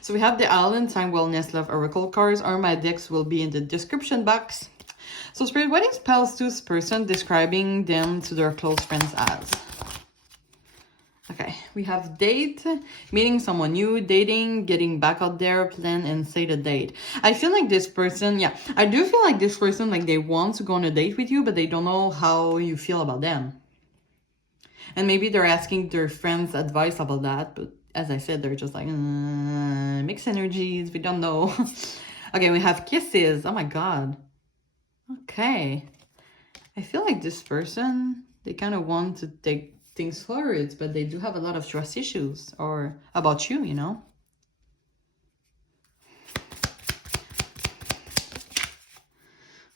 So we have the Island Time Wellness Love Oracle cards, or my decks will be in the description box. So Spirit, what inspires this person describing them to their close friends as? Okay, we have date, meeting someone new, dating, getting back out there, plan and say the date. I feel like this person, yeah, I do feel like this person, like they want to go on a date with you, but they don't know how you feel about them. And maybe they're asking their friends advice about that, but as I said, they're just like, mixed energies, we don't know. Okay, we have kisses. Oh my God. Okay. I feel like this person, they kind of want to take things forward, but they do have a lot of trust issues or about you, you know?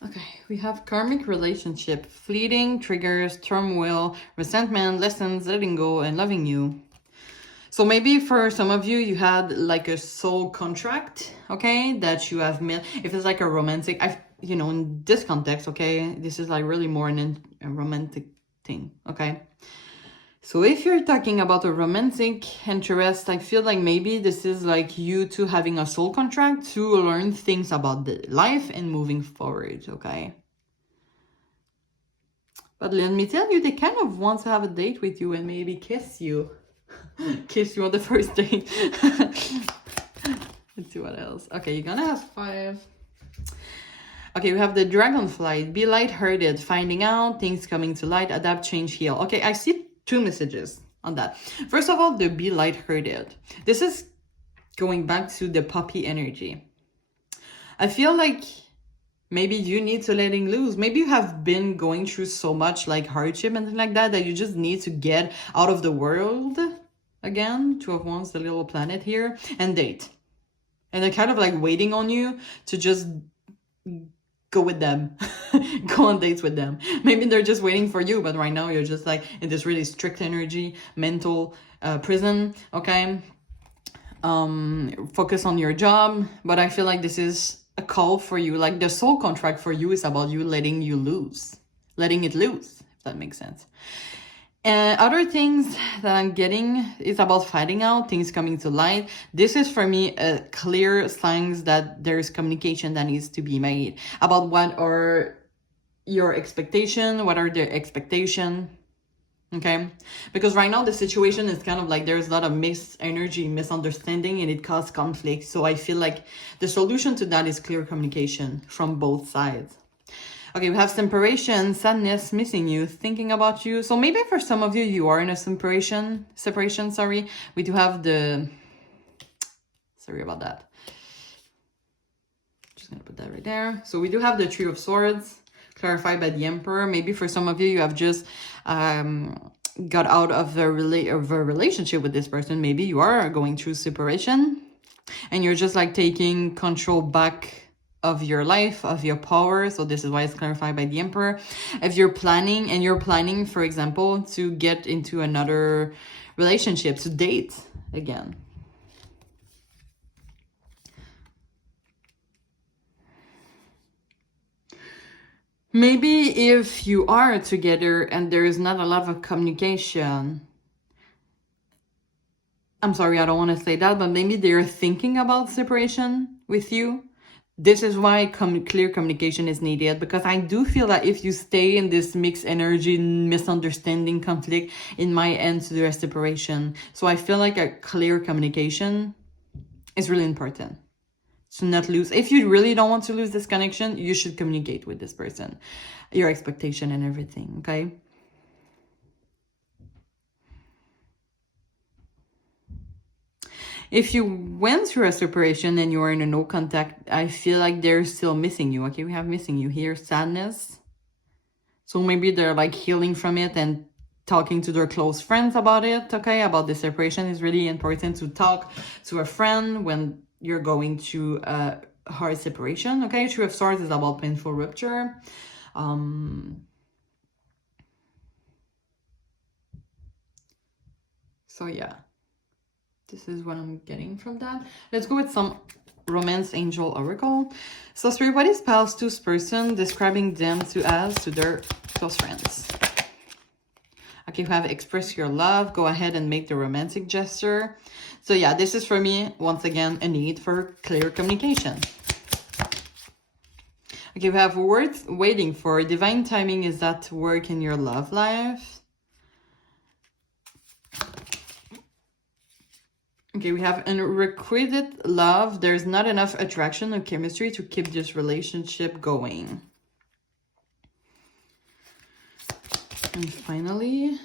Okay, we have karmic relationship, fleeting, triggers, turmoil, resentment, lessons, letting go, and loving you. So maybe for some of you, you had like a soul contract, okay, that you have met. If it's like a romantic, you know, in this context, okay, this is like really more a romantic thing, okay? So if you're talking about a romantic interest, I feel like maybe this is like you two having a soul contract to learn things about the life and moving forward, okay? But let me tell you, they kind of want to have a date with you and maybe kiss you. Kiss you on the first date. Let's see what else. Okay, you're gonna have 5. Okay, we have the dragonfly. Be lighthearted, finding out, things coming to light, adapt, change, heal. Okay, I see 2 messages on that. First of all, the be lighthearted. This is going back to the puppy energy. I feel like maybe you need to letting loose. Maybe you have been going through so much like hardship and things like that, that you just need to get out of the world again. 2 of Wands, the little planet here, and date. And they're kind of like waiting on you to just go with them. Go on dates with them. Maybe they're just waiting for you, but right now you're just like in this really strict energy, mental prison, okay? Focus on your job, but I feel like this is a call for you. Like the soul contract for you is about you letting it loose, if that makes sense. And other things that I'm getting is about finding out, things coming to light. This is for me a clear signs that there's communication that needs to be made about what are your expectation, what are their expectation, okay? Because right now the situation is kind of like there's a lot of mixed energy, misunderstanding, and it causes conflict. So I feel like the solution to that is clear communication from both sides. Okay, we have separation, sadness, missing you, thinking about you. So maybe for some of you, you are in a separation, sorry. We do have the, sorry about that. Just gonna put that right there. So we do have the Three of Swords, clarified by the Emperor. Maybe for some of you, you have just got out of a relationship with this person. Maybe you are going through separation and you're just like taking control back of your life, of your power. So this is why it's clarified by the Emperor. If you're planning, for example, to get into another relationship, to date again. Maybe if you are together and there is not a lot of communication, I'm sorry, I don't want to say that, but maybe they're thinking about separation with you. This is why clear communication is needed, because I do feel that if you stay in this mixed energy, misunderstanding, conflict, it might end to their separation. So I feel like a clear communication is really important to not lose. If you really don't want to lose this connection, you should communicate with this person, your expectation and everything, okay? If you went through a separation and you are in a no contact, I feel like they're still missing you. Okay, we have missing you here, sadness. So maybe they're like healing from it and talking to their close friends about it, okay? About the separation. Is really important to talk to a friend when you're going through a hard separation, okay? Three of Swords is about painful rupture. So yeah. This is what I'm getting from that. Let's go with some Romance Angel Oracle. So Spirit, what is past two's person describing them to their close friends? Okay, you have express your love. Go ahead and make the romantic gesture. So yeah, this is for me, once again, a need for clear communication. Okay, we have words waiting for. Divine timing is at work in your love life. Okay, we have unrequited love. There's not enough attraction or chemistry to keep this relationship going. And finally,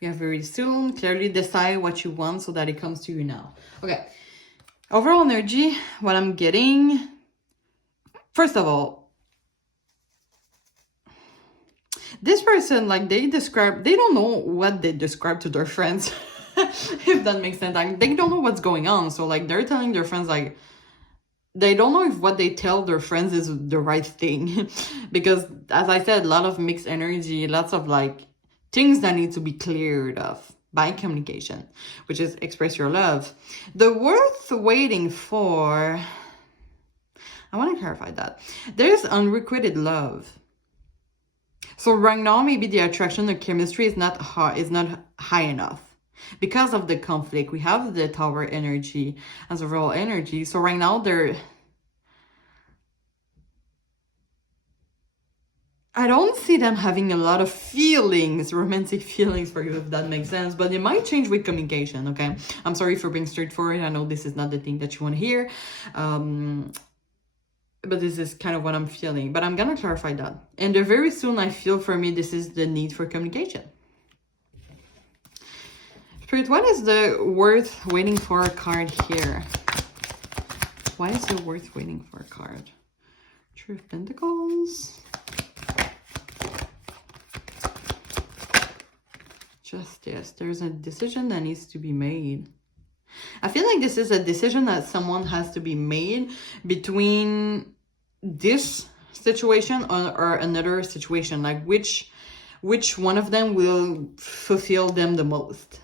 we have very soon. Clearly decide what you want so that it comes to you now. Okay, overall energy, what I'm getting. First of all, this person, like they don't know what they describe to their friends. If that makes sense. Like, they don't know what's going on. So like they're telling their friends, like, they don't know if what they tell their friends is the right thing. Because as I said, a lot of mixed energy, lots of like things that need to be cleared of by communication, which is express your love. The worth waiting for, I want to clarify that. There's unrequited love. So right now, maybe the attraction or chemistry is not high enough. Because of the conflict, we have the Tower energy as overall energy. So right now, I don't see them having a lot of feelings, romantic feelings for you, if that makes sense. But it might change with communication, okay? I'm sorry for being straightforward. I know this is not the thing that you want to hear. But this is kind of what I'm feeling. But I'm going to clarify that. And very soon, I feel for me, this is the need for communication. Spirit, what is the worth waiting for a card here? Why is it worth waiting for a card? True of Pentacles. Justice. There's a decision that needs to be made. I feel like this is a decision that someone has to be made between this situation or another situation. Like which one of them will fulfill them the most.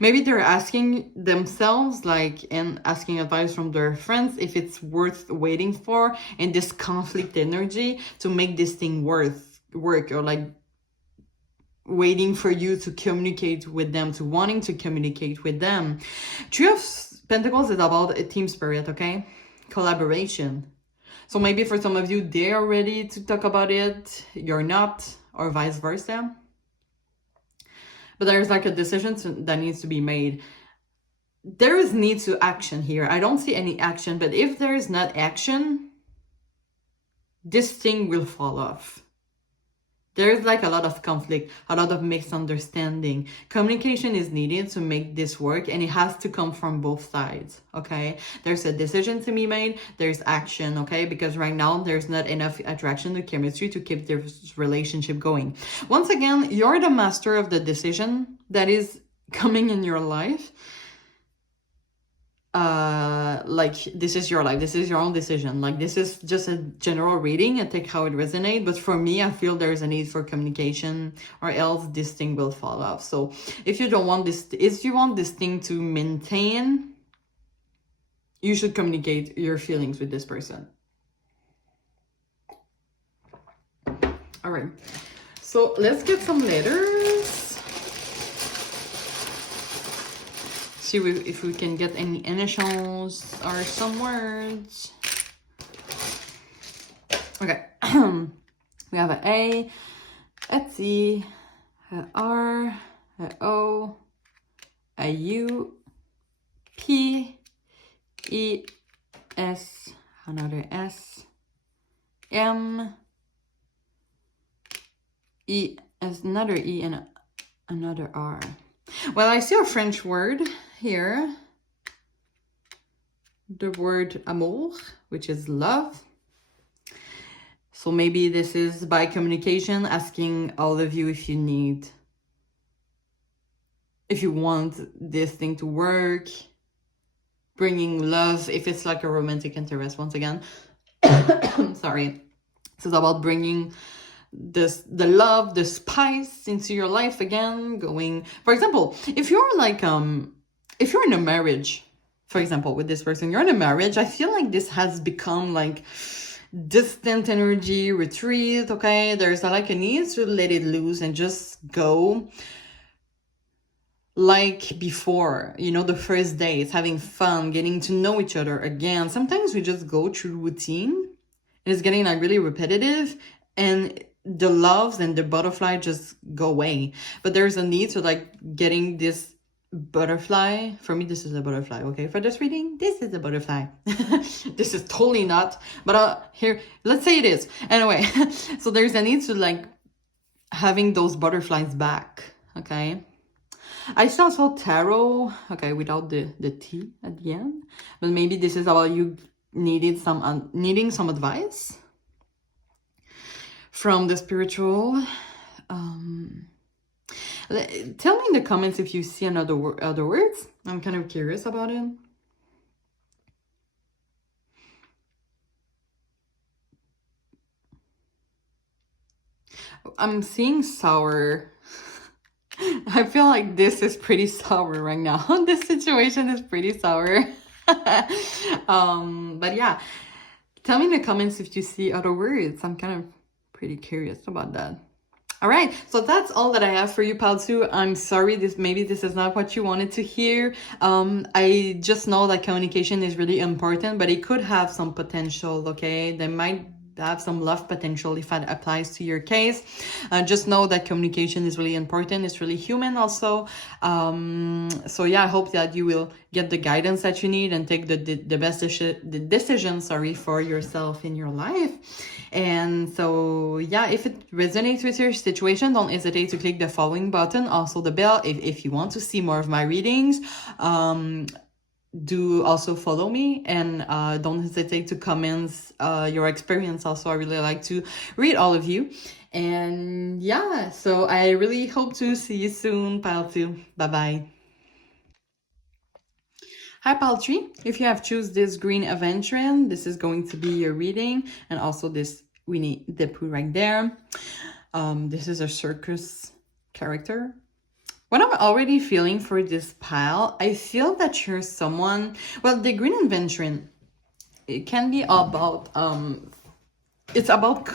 Maybe they're asking themselves, like, and asking advice from their friends if it's worth waiting for in this conflict energy to make this thing work, or like waiting for you to communicate with them, to wanting to communicate with them. Tree of Pentacles is about a team spirit, okay? Collaboration. So maybe for some of you, they are ready to talk about it, you're not, or vice versa. But there's like a decision that needs to be made. There is need to action here. I don't see any action, but if there is not action, this thing will fall off. There's like a lot of conflict, a lot of misunderstanding. Communication is needed to make this work, and it has to come from both sides, okay? There's a decision to be made, there's action, okay? Because right now, there's not enough attraction or chemistry to keep this relationship going. Once again, you're the master of the decision that is coming in your life. Like this is your life, this is your own decision. Like this is just a general reading and take how it resonates. But for me, I feel there's a need for communication, or else this thing will fall off. So if you don't want this, if you want this thing to maintain, you should communicate your feelings with this person. All right, so let's get some letters. See if we can get any initials or some words. Okay. We have an A, a T, a R, a O, a U, P, E, S, another S, M, E, another E, and another R. Well, I see a French word here. The word amour, which is love. So maybe this is by communication, asking all of you if you want this thing to work, bringing love, if it's like a romantic interest, once again. Sorry. This is about bringing the love, the spice into your life again, going, for example, if you're like if you're in a marriage, for example, with this person, you're in a marriage, I feel like this has become like distant energy, retreat, okay? There's like a need to let it loose and just go like before, you know, the first days, having fun, getting to know each other again. Sometimes we just go through routine and it's getting like really repetitive, and the loves and the butterfly just go away. But there's a need to like getting this butterfly. For me, this is a butterfly, okay? For this reading, this is a butterfly. This is totally not, but here, let's say it is. Anyway, so there's a need to like having those butterflies back, okay? I still saw tarot, okay, without the T at the end, but maybe this is about you needing some advice from the spiritual. Tell me in the comments if you see other words. I'm kind of curious about it. I'm seeing sour. I feel like this is pretty sour right now. This situation is pretty sour. But yeah, tell me in the comments if you see other words. I'm kind of pretty curious about that. All right, so that's all that I have for you, Pal 2. I'm sorry, maybe this is not what you wanted to hear. I just know that communication is really important, but it could have some potential, okay? They might have some love potential if that applies to your case. Just know that communication is really important. It's really human also. So yeah, I hope that you will get the guidance that you need and take the best decision, for yourself in your life. And so yeah, if it resonates with your situation, don't hesitate to click the following button, also the bell if you want to see more of my readings. Do also follow me, and don't hesitate to comment your experience also. I really like to read all of you. And yeah, so I really hope to see you soon, Pile 2. Bye bye. Hi, Pile 3. If you have choose this green Adventurine, this is going to be your reading, and also this Winnie the Pooh right there. This is a circus character. What I'm already feeling for this pile, I feel that you're someone, well, the green Adventurine, it can be about, it's about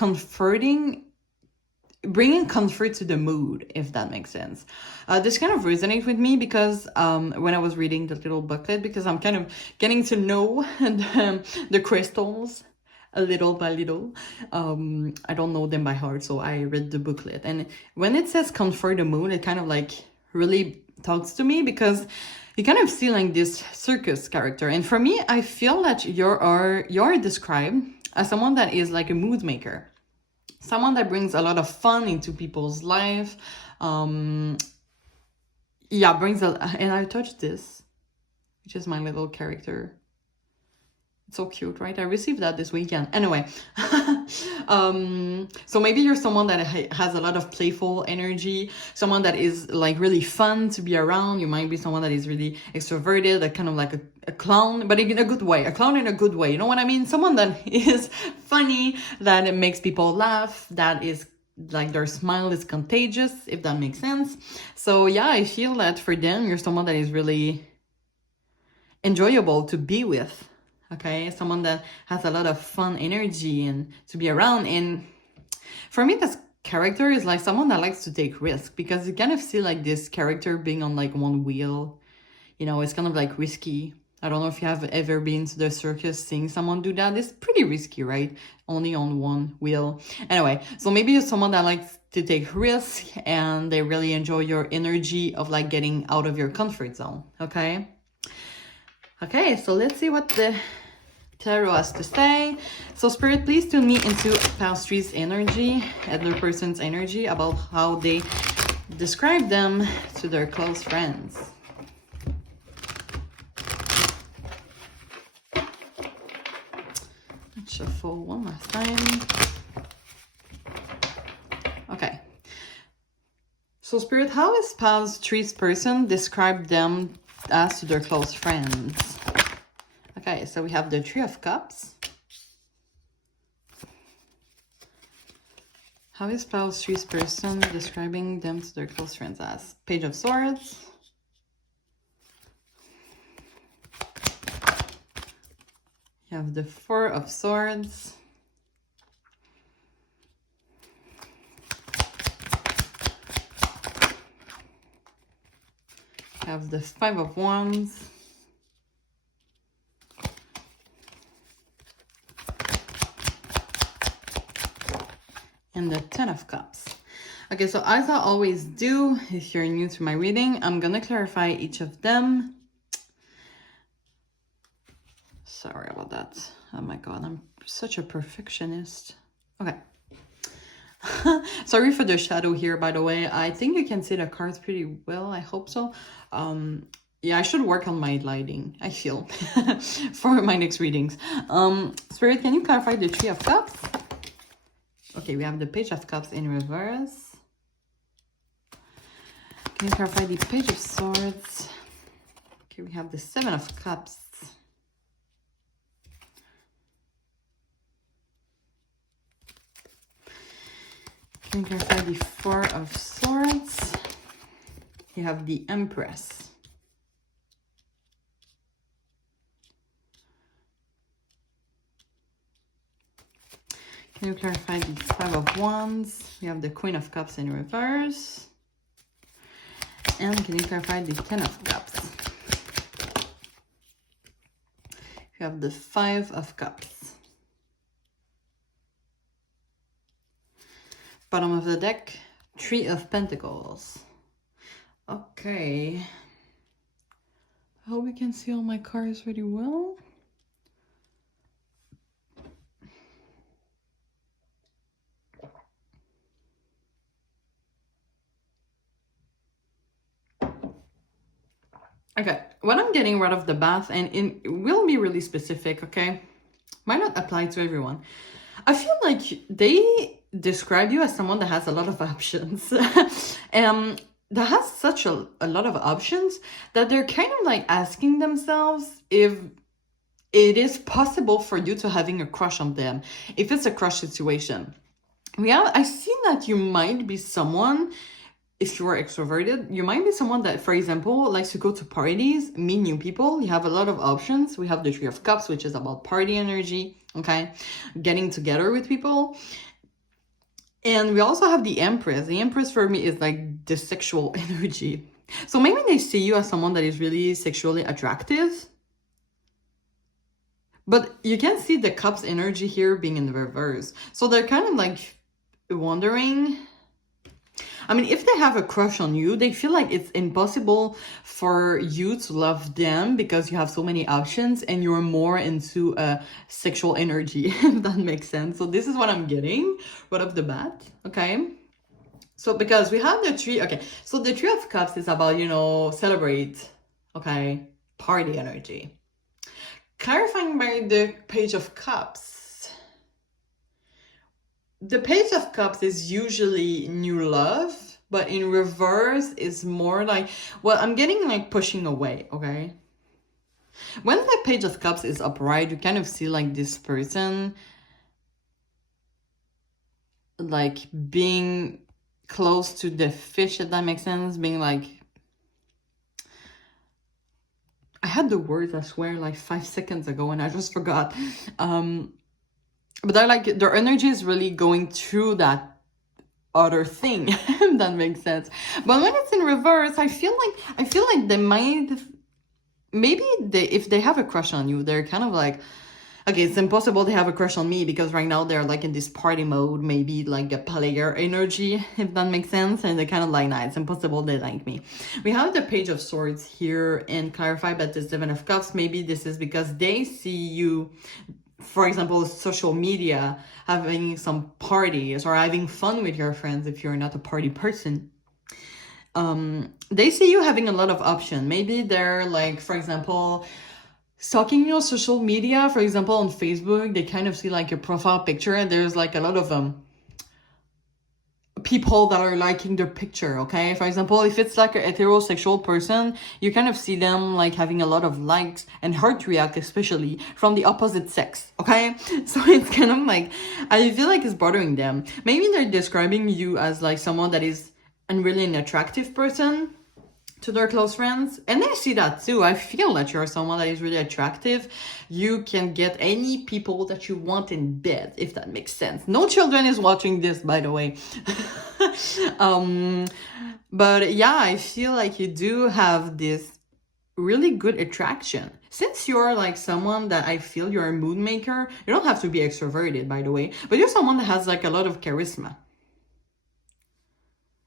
bringing comfort to the mood, if that makes sense. This kind of resonates with me because when I was reading the little booklet, because I'm kind of getting to know the crystals a little by little. I don't know them by heart, so I read the booklet. And when it says comfort the mood, it kind of like really talks to me, because you kind of see like this circus character. And for me, I feel that you're described as someone that is like a mood maker. Someone that brings a lot of fun into people's life. Yeah, and I touched this, which is my little character. It's so cute, right? I received that this weekend. Anyway, so maybe you're someone that has a lot of playful energy, someone that is like really fun to be around. You might be someone that is really extroverted, like kind of like a clown, but in a good way, a clown in a good way. You know what I mean? Someone that is funny, that makes people laugh, that is like their smile is contagious, if that makes sense. So yeah, I feel that for them, you're someone that is really enjoyable to be with. Okay, someone that has a lot of fun energy and to be around. And for me, this character is like someone that likes to take risks, because you kind of see like this character being on like one wheel. You know, it's kind of like risky. I don't know if you have ever been to the circus seeing someone do that. It's pretty risky, right? Only on one wheel. Anyway, so maybe you're someone that likes to take risks and they really enjoy your energy of like getting out of your comfort zone. Okay. Okay, so let's see what the tarot has to say. So Spirit, please tune me into Pile 3's energy, other person's energy, about how they describe them to their close friends. Let's shuffle one last time. Okay. So Spirit, how is Pile 3's person describe them as to their close friends? Okay, so we have the Three of Cups. How is Pile 3's person describing them to their close friends as? Page of Swords. have the Four of Swords. Have the Five of Wands. And the Ten of Cups. Okay, so as I always do, if you're new to my reading, I'm gonna clarify each of them. Sorry about that. Oh my god, I'm such a perfectionist. Okay. Sorry for the shadow here, by the way. I think you can see the cards pretty well. I hope so. Yeah, I should work on my lighting, I feel, for my next readings. Spirit, can you clarify the Three of Cups? Okay, we have the Page of Cups in reverse. Can you clarify the Page of Swords? Okay, we have the Seven of Cups. Can you clarify the Four of Swords? You have the Empress. Can you clarify the Five of Wands? We have the Queen of Cups in reverse. And can you clarify the Ten of Cups? You have the Five of Cups. Bottom of the deck, Three of Pentacles. Okay. I hope you can see all my cards really well. Okay, what I'm getting right off the bat, and it will be really specific, okay? Might not apply to everyone. I feel like they describe you as someone that has a lot of options. That has such a lot of options that they're kind of like asking themselves if it is possible for you to having a crush on them, if it's a crush situation. Yeah, I see that you might be someone, if you are extroverted, you might be someone that, for example, likes to go to parties, meet new people. You have a lot of options. We have the Three of Cups, which is about party energy, okay? Getting together with people. And we also have the Empress. The Empress for me is like the sexual energy. So maybe they see you as someone that is really sexually attractive. But you can see the Cups energy here being in the reverse. So they're kind of like wondering, I mean, if they have a crush on you, they feel like it's impossible for you to love them because you have so many options and you're more into a sexual energy, if that makes sense. So this is what I'm getting right off the bat, okay? So because we have the Three, okay, so the Three of Cups is about, you know, celebrate, okay, party energy. Clarifying by the Page of Cups. The Page of Cups is usually new love, but in reverse is more like, well, I'm getting like pushing away, okay? When the Page of Cups is upright, you kind of see like this person like being close to the fish, if that makes sense, being like, I had the words, I swear, like 5 seconds ago and I just forgot. But they're like, their energy is really going through that other thing, if that makes sense. But when it's in reverse, I feel like they might, maybe if they have a crush on you, they're kind of like, okay, it's impossible to have a crush on me because right now they're like in this party mode, maybe like a player energy, if that makes sense. And they're kind of like, nah, it's impossible they like me. We have the Page of Swords here and clarify that the Seven of Cups. Maybe this is because they see you, for example, social media, having some parties or having fun with your friends if you're not a party person. They see you having a lot of options. Maybe they're like, for example, stalking your social media. For example, on Facebook, they kind of see like your profile picture and there's like a lot of people that are liking their picture, okay? For example, if it's like a heterosexual person, you kind of see them like having a lot of likes and heart react, especially from the opposite sex, okay? So it's kind of like, I feel like it's bothering them. Maybe they're describing you as like someone that is really an attractive person, to their close friends. And I see that too. I feel that you're someone that is really attractive. You can get any people that you want in bed, if that makes sense. No children is watching this, by the way. But yeah, I feel like you do have this really good attraction. Since you're like someone that I feel you're a mood maker, you don't have to be extroverted, by the way, but you're someone that has like a lot of charisma.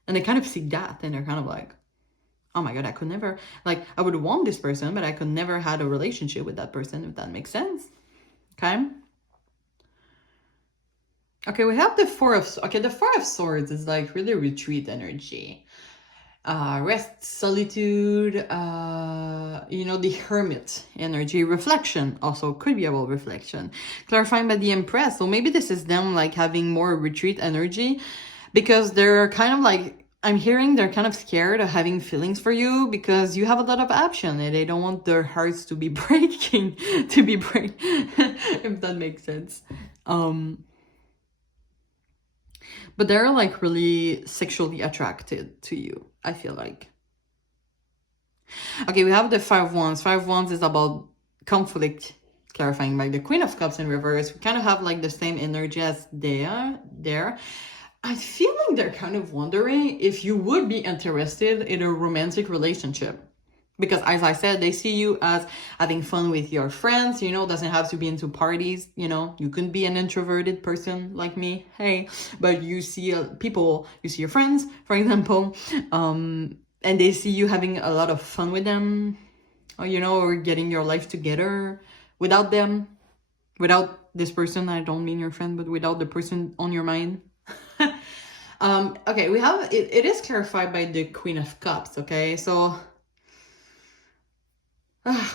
And they kind of see that and they're kind of like, oh my God, I could never, like, I would want this person, but I could never had a relationship with that person, if that makes sense. Okay. Okay, we have the the Four of Swords is like really retreat energy. Rest, solitude, the Hermit energy, reflection also could be about reflection. Clarifying by the Empress. So maybe this is them like having more retreat energy because they're kind of like, I'm hearing they're kind of scared of having feelings for you because you have a lot of action and they don't want their hearts to be breaking, if that makes sense. But they're like really sexually attracted to you, I feel like. Okay, we have the Five of Wands. Five of Wands is about conflict, clarifying by the Queen of Cups in reverse. We kind of have like the same energy as there. I feel like they're kind of wondering if you would be interested in a romantic relationship. Because as I said, they see you as having fun with your friends, doesn't have to be into parties, you can be an introverted person like me, hey, but you see you see your friends, for example, and they see you having a lot of fun with them, or getting your life together without them, without this person. I don't mean your friend, but without the person on your mind. Okay, we have, it is clarified by the Queen of Cups, okay, so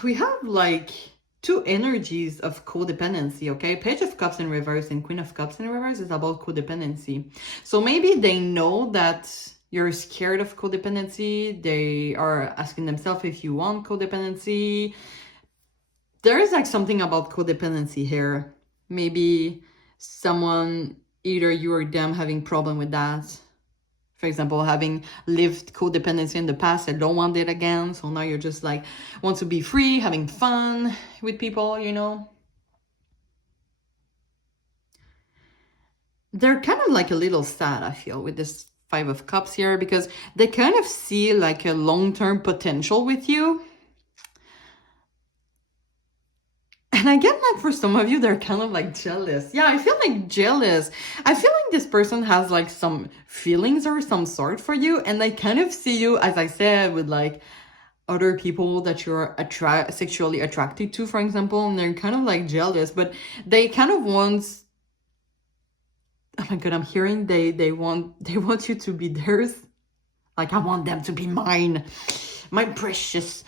we have like two energies of codependency, okay? Page of Cups in reverse and Queen of Cups in reverse is about codependency. So maybe they know that you're scared of codependency. They are asking themselves if you want codependency. There is like something about codependency here. Maybe someone, either you or them, having problem with that. For example, having lived codependency in the past and don't want it again. So now you're just like, want to be free, having fun with people, They're kind of like a little sad, I feel, with this Five of Cups here, because they kind of see like a long-term potential with you. And I get like for some of you, they're kind of like jealous. Yeah, I feel like jealous. I feel like this person has like some feelings or some sort for you. And they kind of see you, as I said, with like other people that you're sexually attracted to, for example. And they're kind of like jealous, but they kind of want, oh my God, I'm hearing they want you to be theirs. Like, I want them to be mine. My precious.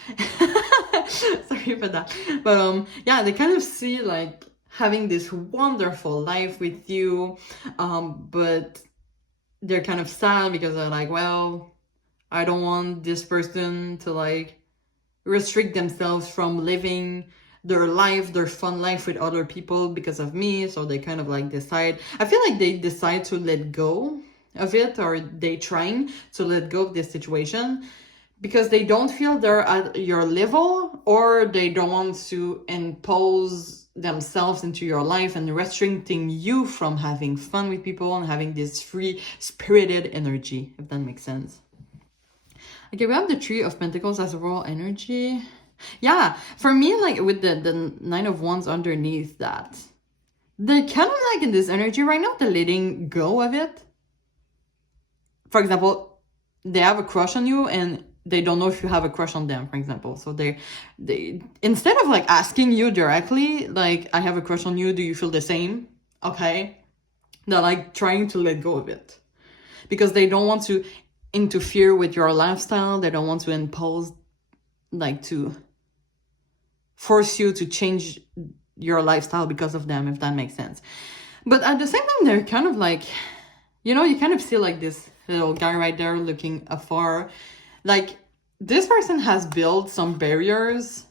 Sorry for that. But yeah, they kind of see like having this wonderful life with you, but they're kind of sad because they're like, well, I don't want this person to like restrict themselves from living their life, their fun life with other people because of me. So they kind of like decide, I feel like they decide to let go of it, or they trying to let go of this situation because they don't feel they're at your level, or they don't want to impose themselves into your life and restricting you from having fun with people and having this free spirited energy, if that makes sense. Okay, we have the Three of Pentacles as a royal energy. Yeah, for me, like with the Nine of Wands underneath that, they're kind of like in this energy right now, they're letting go of it. For example, they have a crush on you and they don't know if you have a crush on them, for example. So they instead of like asking you directly, like, I have a crush on you, do you feel the same? Okay. They're like trying to let go of it because they don't want to interfere with your lifestyle. They don't want to impose, like, to force you to change your lifestyle because of them, if that makes sense. But at the same time, they're kind of like, you kind of see like this little guy right there looking afar. Like, this person has built some barriers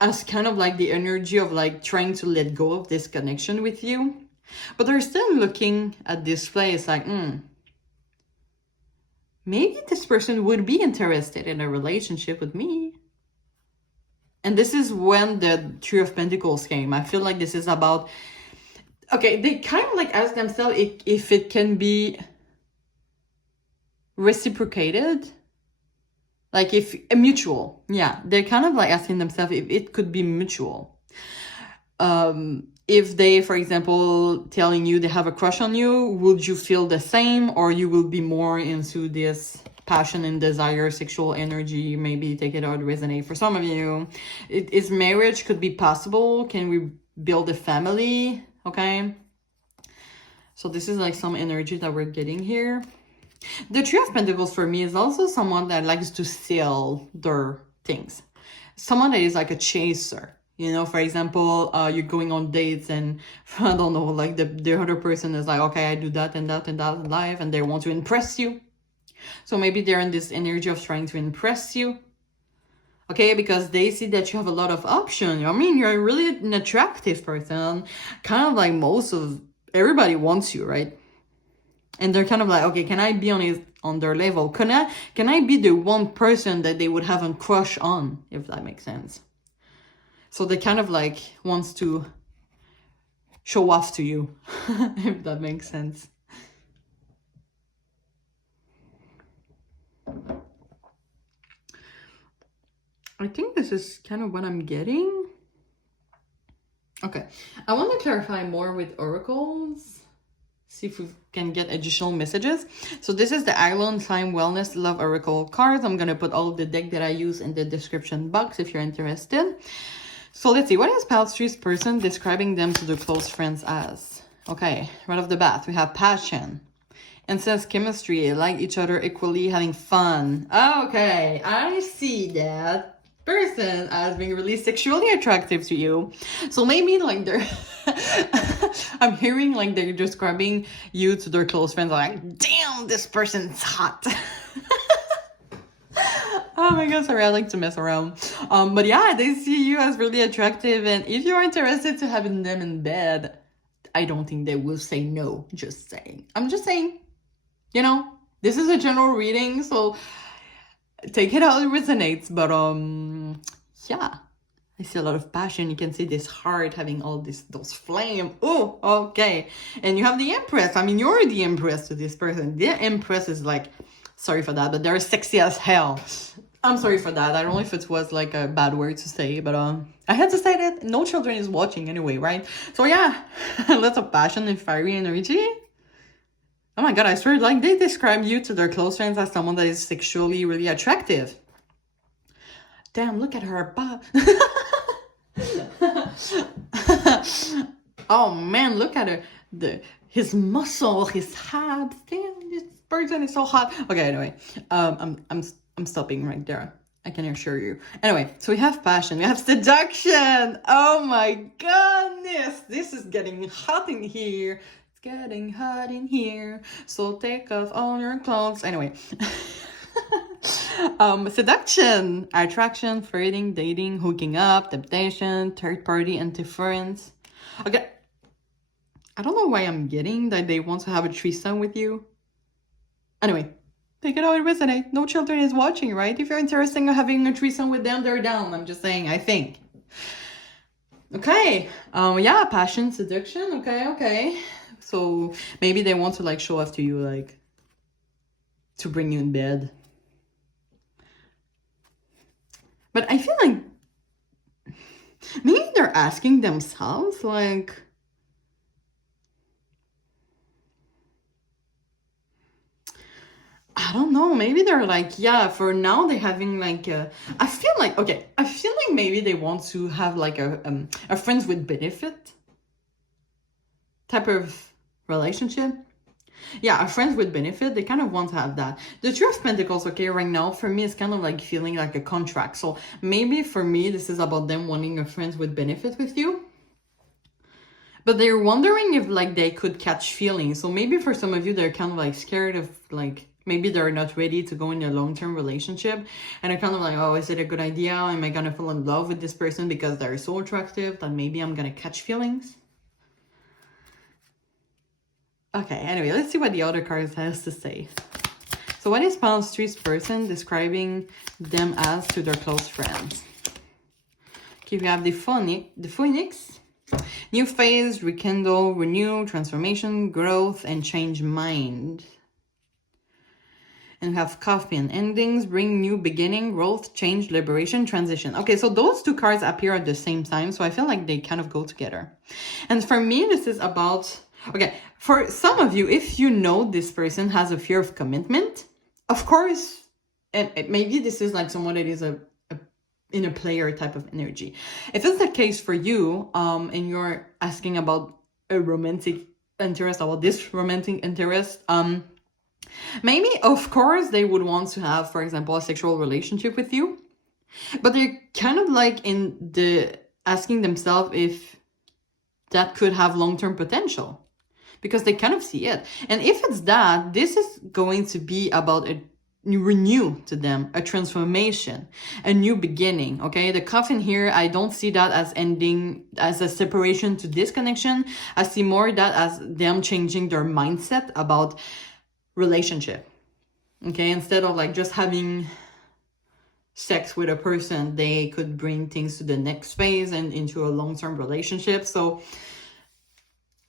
as kind of like the energy of like trying to let go of this connection with you. But they're still looking at this place like, maybe this person would be interested in a relationship with me. And this is when the Three of Pentacles came. I feel like this is about, okay, they kind of like ask themselves if it can be reciprocated, like if mutual. Yeah, they're kind of like asking themselves if it could be mutual. If they, for example, telling you they have a crush on you, would you feel the same, or you will be more into this passion and desire, sexual energy? Maybe take it out, resonate for some of you. Is marriage could be possible? Can we build a family? Okay. So this is like some energy that we're getting here. The Three of Pentacles for me is also someone that likes to sell their things. Someone that is like a chaser. You know, for example, you're going on dates and I don't know, like the other person is like, okay, I do that and that and that in life, and they want to impress you. So maybe they're in this energy of trying to impress you. Okay, because they see that you have a lot of options. I mean, you're really an attractive person. Kind of like most of everybody wants you, right? And they're kind of like, okay, can I be on their level? Can I be the one person that they would have a crush on, if that makes sense? So they kind of like wants to show off to you, if that makes sense. I think this is kind of what I'm getting. Okay, I want to clarify more with oracles. See if we can get additional messages. So this is the Island Time Wellness Love Oracle cards. I'm going to put all of the deck that I use in the description box if you're interested. So let's see, what is past this person describing them to their close friends as? Okay, right off the bat, we have passion. And says chemistry, like each other equally, having fun. Okay, I see that person as being really sexually attractive to you. So maybe like they're, I'm hearing like they're describing you to their close friends like, damn, this person's hot. Oh my god, sorry, I like to mess around. But yeah, they see you as really attractive, and if you're interested to having them in bed, I don't think they will say no. Just saying. I'm just saying, you know, this is a general reading, so take it how it resonates. But yeah, I see a lot of passion. You can see this heart having all those flame. Oh, okay. And you have the Empress. I mean, you're the Empress to this person. The Empress is like, sorry for that, but they're sexy as hell. I'm sorry for that. I don't know if it was like a bad word to say, but I had to say that. No children is watching anyway, right? So yeah, lots of passion and fiery energy. Oh my god, I swear, like they describe you to their close friends as someone that is sexually really attractive. Damn, look at her butt. Oh man, look at her. His muscle, his abs. Damn, this person is so hot. Okay, anyway, I'm stopping right there. I can assure you. Anyway, so we have passion, we have seduction. Oh my goodness, this is getting hot in here. It's getting hot in here. So take off all your clothes. Anyway. Seduction, attraction, flirting, dating, hooking up, temptation, third party interference. Okay, I don't know why I'm getting that they want to have a threesome with you. Anyway, take it how it resonates. No children is watching, right? If you're interested in having a threesome with them, they're down. I'm just saying, I think. Okay, yeah, passion, seduction. Okay. So maybe they want to like show off to you, like to bring you in bed. But I feel like maybe they're asking themselves, like, I don't know, maybe they're like, yeah, for now they're having like I feel like maybe they want to have like a friends with benefit type of relationship. Yeah, a friends with benefit, they kind of want to have that. The Two of Pentacles, okay, right now, for me, it's kind of like feeling like a contract. So maybe for me, this is about them wanting a friends with benefit with you. But they're wondering if like they could catch feelings. So maybe for some of you, they're kind of like scared of like, maybe they're not ready to go in a long-term relationship. And they're kind of like, oh, is it a good idea? Am I going to fall in love with this person because they're so attractive that maybe I'm going to catch feelings? Okay, anyway, let's see what the other cards has to say. So what is pile three's person describing them as to their close friends? Okay, we have the Phoenix. New phase, rekindle, renew, transformation, growth, and change mind. And we have Coffin. Endings bring new beginning, growth, change, liberation, transition. Okay, so those two cards appear at the same time. So I feel like they kind of go together. And for me, this is about... Okay, for some of you, if you know this person has a fear of commitment, of course, and maybe this is like someone that is in a player type of energy. If it's the case for you, and you're asking about a romantic interest, about this romantic interest, maybe, of course, they would want to have, for example, a sexual relationship with you. But they're kind of like in the asking themselves if that could have long-term potential. Because they kind of see it. And if it's that, this is going to be about a renew to them, a transformation, a new beginning, okay? The Coffin here, I don't see that as ending, as a separation to disconnection. I see more that as them changing their mindset about relationship, okay? Instead of like just having sex with a person, they could bring things to the next phase and into a long-term relationship. So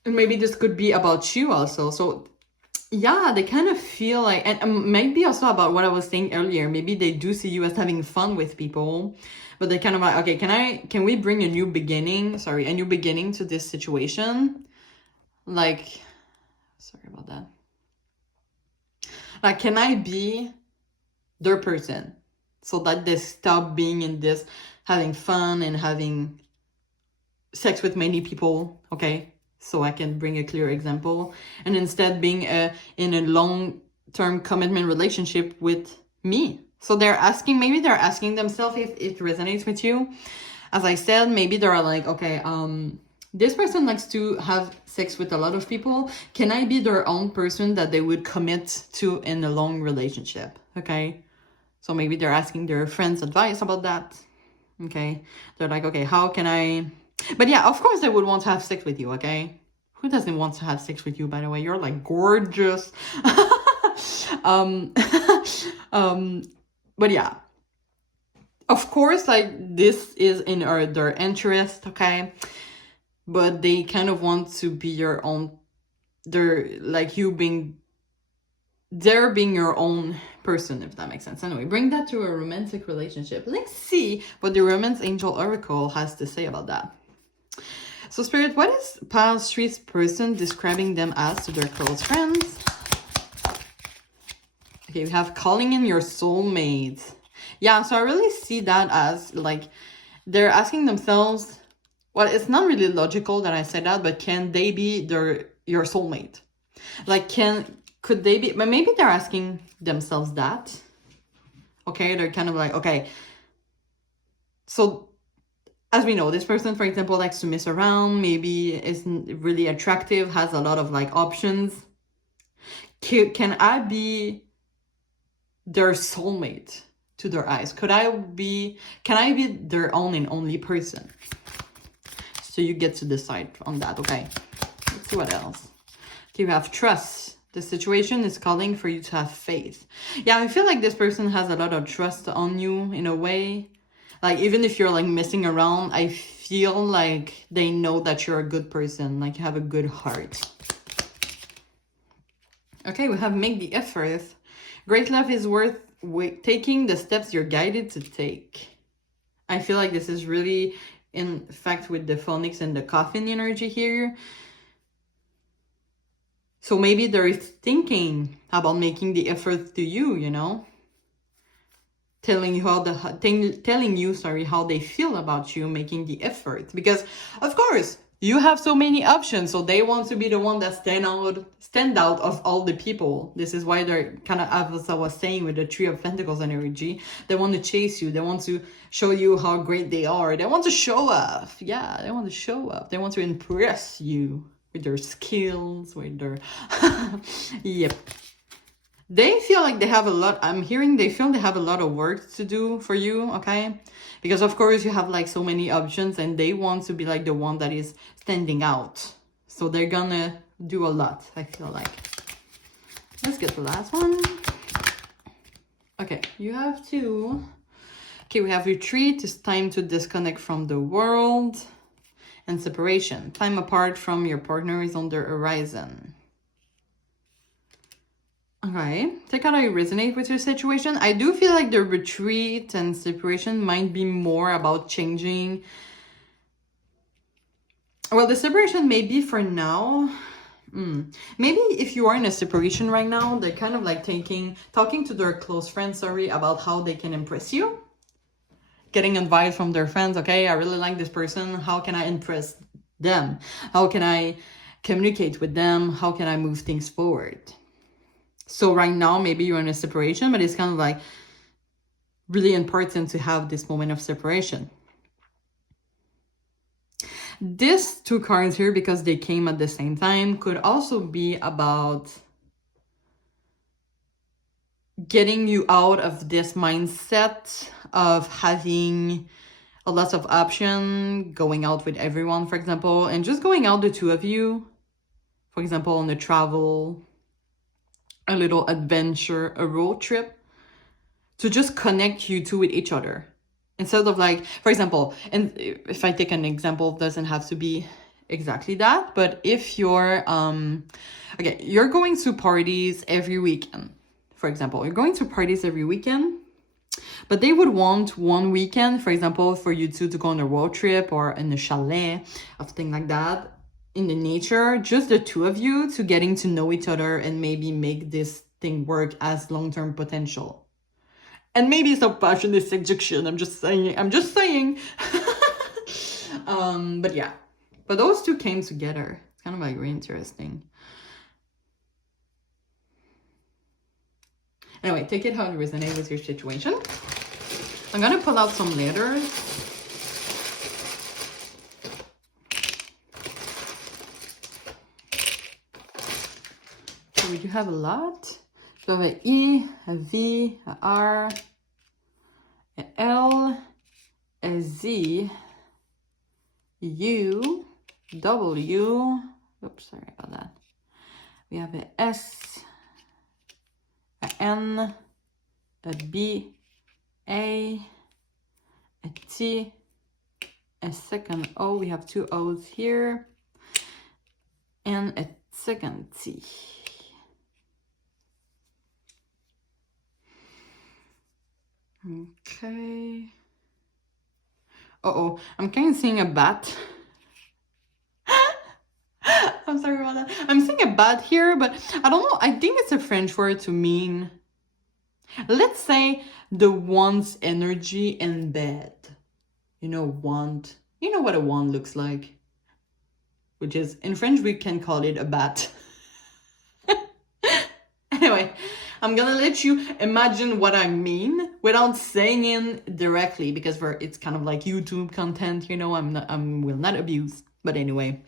maybe this could be about you also. So yeah, they kind of feel like, and maybe also about what I was saying earlier, maybe they do see you as having fun with people, but they kind of like, okay, can we bring a new beginning to this situation? Like, sorry about that. Like, can I be their person so that they stop being in this having fun and having sex with many people, okay? So I can bring a clear example, and instead being in a long-term commitment relationship with me. So maybe they're asking themselves if it resonates with you. As I said, maybe they're like, okay, this person likes to have sex with a lot of people. Can I be their own person that they would commit to in a long relationship? Okay. So maybe they're asking their friends advice about that. Okay. They're like, okay, how can I... But yeah, of course they would want to have sex with you, okay? Who doesn't want to have sex with you, by the way? You're like gorgeous. But yeah. Of course, like this is in their interest, okay? But they kind of want to be your own, they're being your own person, if that makes sense. Anyway, bring that to a romantic relationship. Let's see what the Romance Angel Oracle has to say about that. So Spirit, what is Pile 3's person describing them as to their close friends? Okay, we have calling in your soulmate. Yeah, so I really see that as like they're asking themselves, well, it's not really logical that I said that, but can they be your soulmate? Like, could they be, but maybe they're asking themselves that. Okay, they're kind of like, okay, so as we know, this person, for example, likes to mess around, maybe isn't really attractive, has a lot of like options. Can I be their soulmate to their eyes? Can I be their own and only person? So you get to decide on that, okay? Let's see what else. Okay, we have trust. The situation is calling for you to have faith. Yeah, I feel like this person has a lot of trust on you in a way. Like, even if you're like messing around, I feel like they know that you're a good person. Like, you have a good heart. Okay, we have make the effort. Great love is worth taking the steps you're guided to take. I feel like this is really, in fact, with the Phoenix and the Coffin energy here. So maybe they're thinking about making the effort to you, you know? Telling you how they feel about you, making the effort. Because, of course, you have so many options. So they want to be the one that stand out of all the people. This is why they're kind of, as I was saying with the Three of Pentacles energy, they want to chase you. They want to show you how great they are. They want to show off. Yeah, they want to show up. They want to impress you with their skills, with their... Yep. They feel like they have a lot, they feel they have a lot of work to do for you, okay? Because of course you have like so many options and they want to be like the one that is standing out. So they're gonna do a lot, I feel like. Let's get the last one. Okay, you have two. Okay, we have retreat. It's time to disconnect from the world. And separation. Time apart from your partner is on the horizon. Okay, take out how you resonate with your situation. I do feel like the retreat and separation might be more about changing. Well, the separation may be for now. Maybe if you are in a separation right now, they're kind of like talking to their close friends, about how they can impress you. Getting advice from their friends. Okay, I really like this person. How can I impress them? How can I communicate with them? How can I move things forward? So right now, maybe you're in a separation, but it's kind of like really important to have this moment of separation. These two cards here, because they came at the same time, could also be about getting you out of this mindset of having a lot of options, going out with everyone, for example, and just going out, the two of you, for example, on a travel, a little adventure, a road trip, to just connect you two with each other. Instead of like, for example, and if I take an example, it doesn't have to be exactly that, but if you're, okay, you're going to parties every weekend, for example, you're going to parties every weekend, but they would want one weekend, for example, for you two to go on a road trip or in a chalet, or something like that, in the nature, just the two of you, to getting to know each other and maybe make this thing work as long-term potential. And maybe it's not passion, it's seduction. I'm just saying. But yeah. But those two came together. It's kind of like really interesting. Anyway, take it how you resonate with your situation. I'm gonna pull out some letters. So we do have a lot. So we have an E, a V, a R, an L, a Z, U, W. Oops, sorry about that. We have a S, a N, a B, a T, a second O. We have two O's here, and a second T. Okay. Uh-oh, I'm kind of seeing a bat. I'm sorry about that. I'm seeing a bat here, but I don't know. I think it's a French word to mean, let's say, the one's energy in bed. You know, wand. You know what a wand looks like? Which is, in French, we can call it a bat. Anyway, I'm gonna let you imagine what I mean without saying it directly, because it's kind of like YouTube content, you know, I will not abuse. But anyway,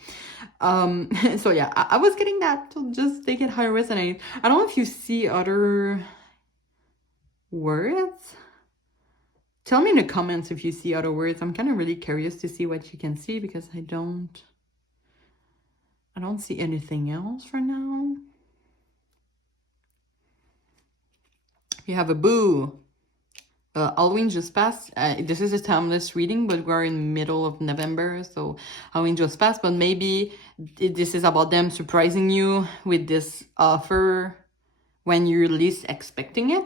so yeah, I was getting that, so just take it how it resonates. I don't know if you see other words. Tell me in the comments if you see other words. I'm kind of really curious to see what you can see, because I don't see anything else for now. You have a boo. Halloween just passed. This is a timeless reading, but we're in the middle of November, so Halloween just passed. But maybe this is about them surprising you with this offer when you're least expecting it.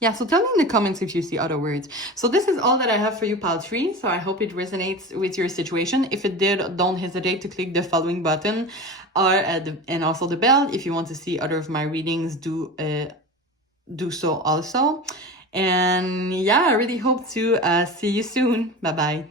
Yeah, so tell me in the comments if you see other words. So this is all that I have for you, pile 3. So I hope it resonates with your situation. If it did, don't hesitate to click the following button and also the bell. If you want to see other of my readings, do so also. And yeah, I really hope to see you soon. Bye-bye.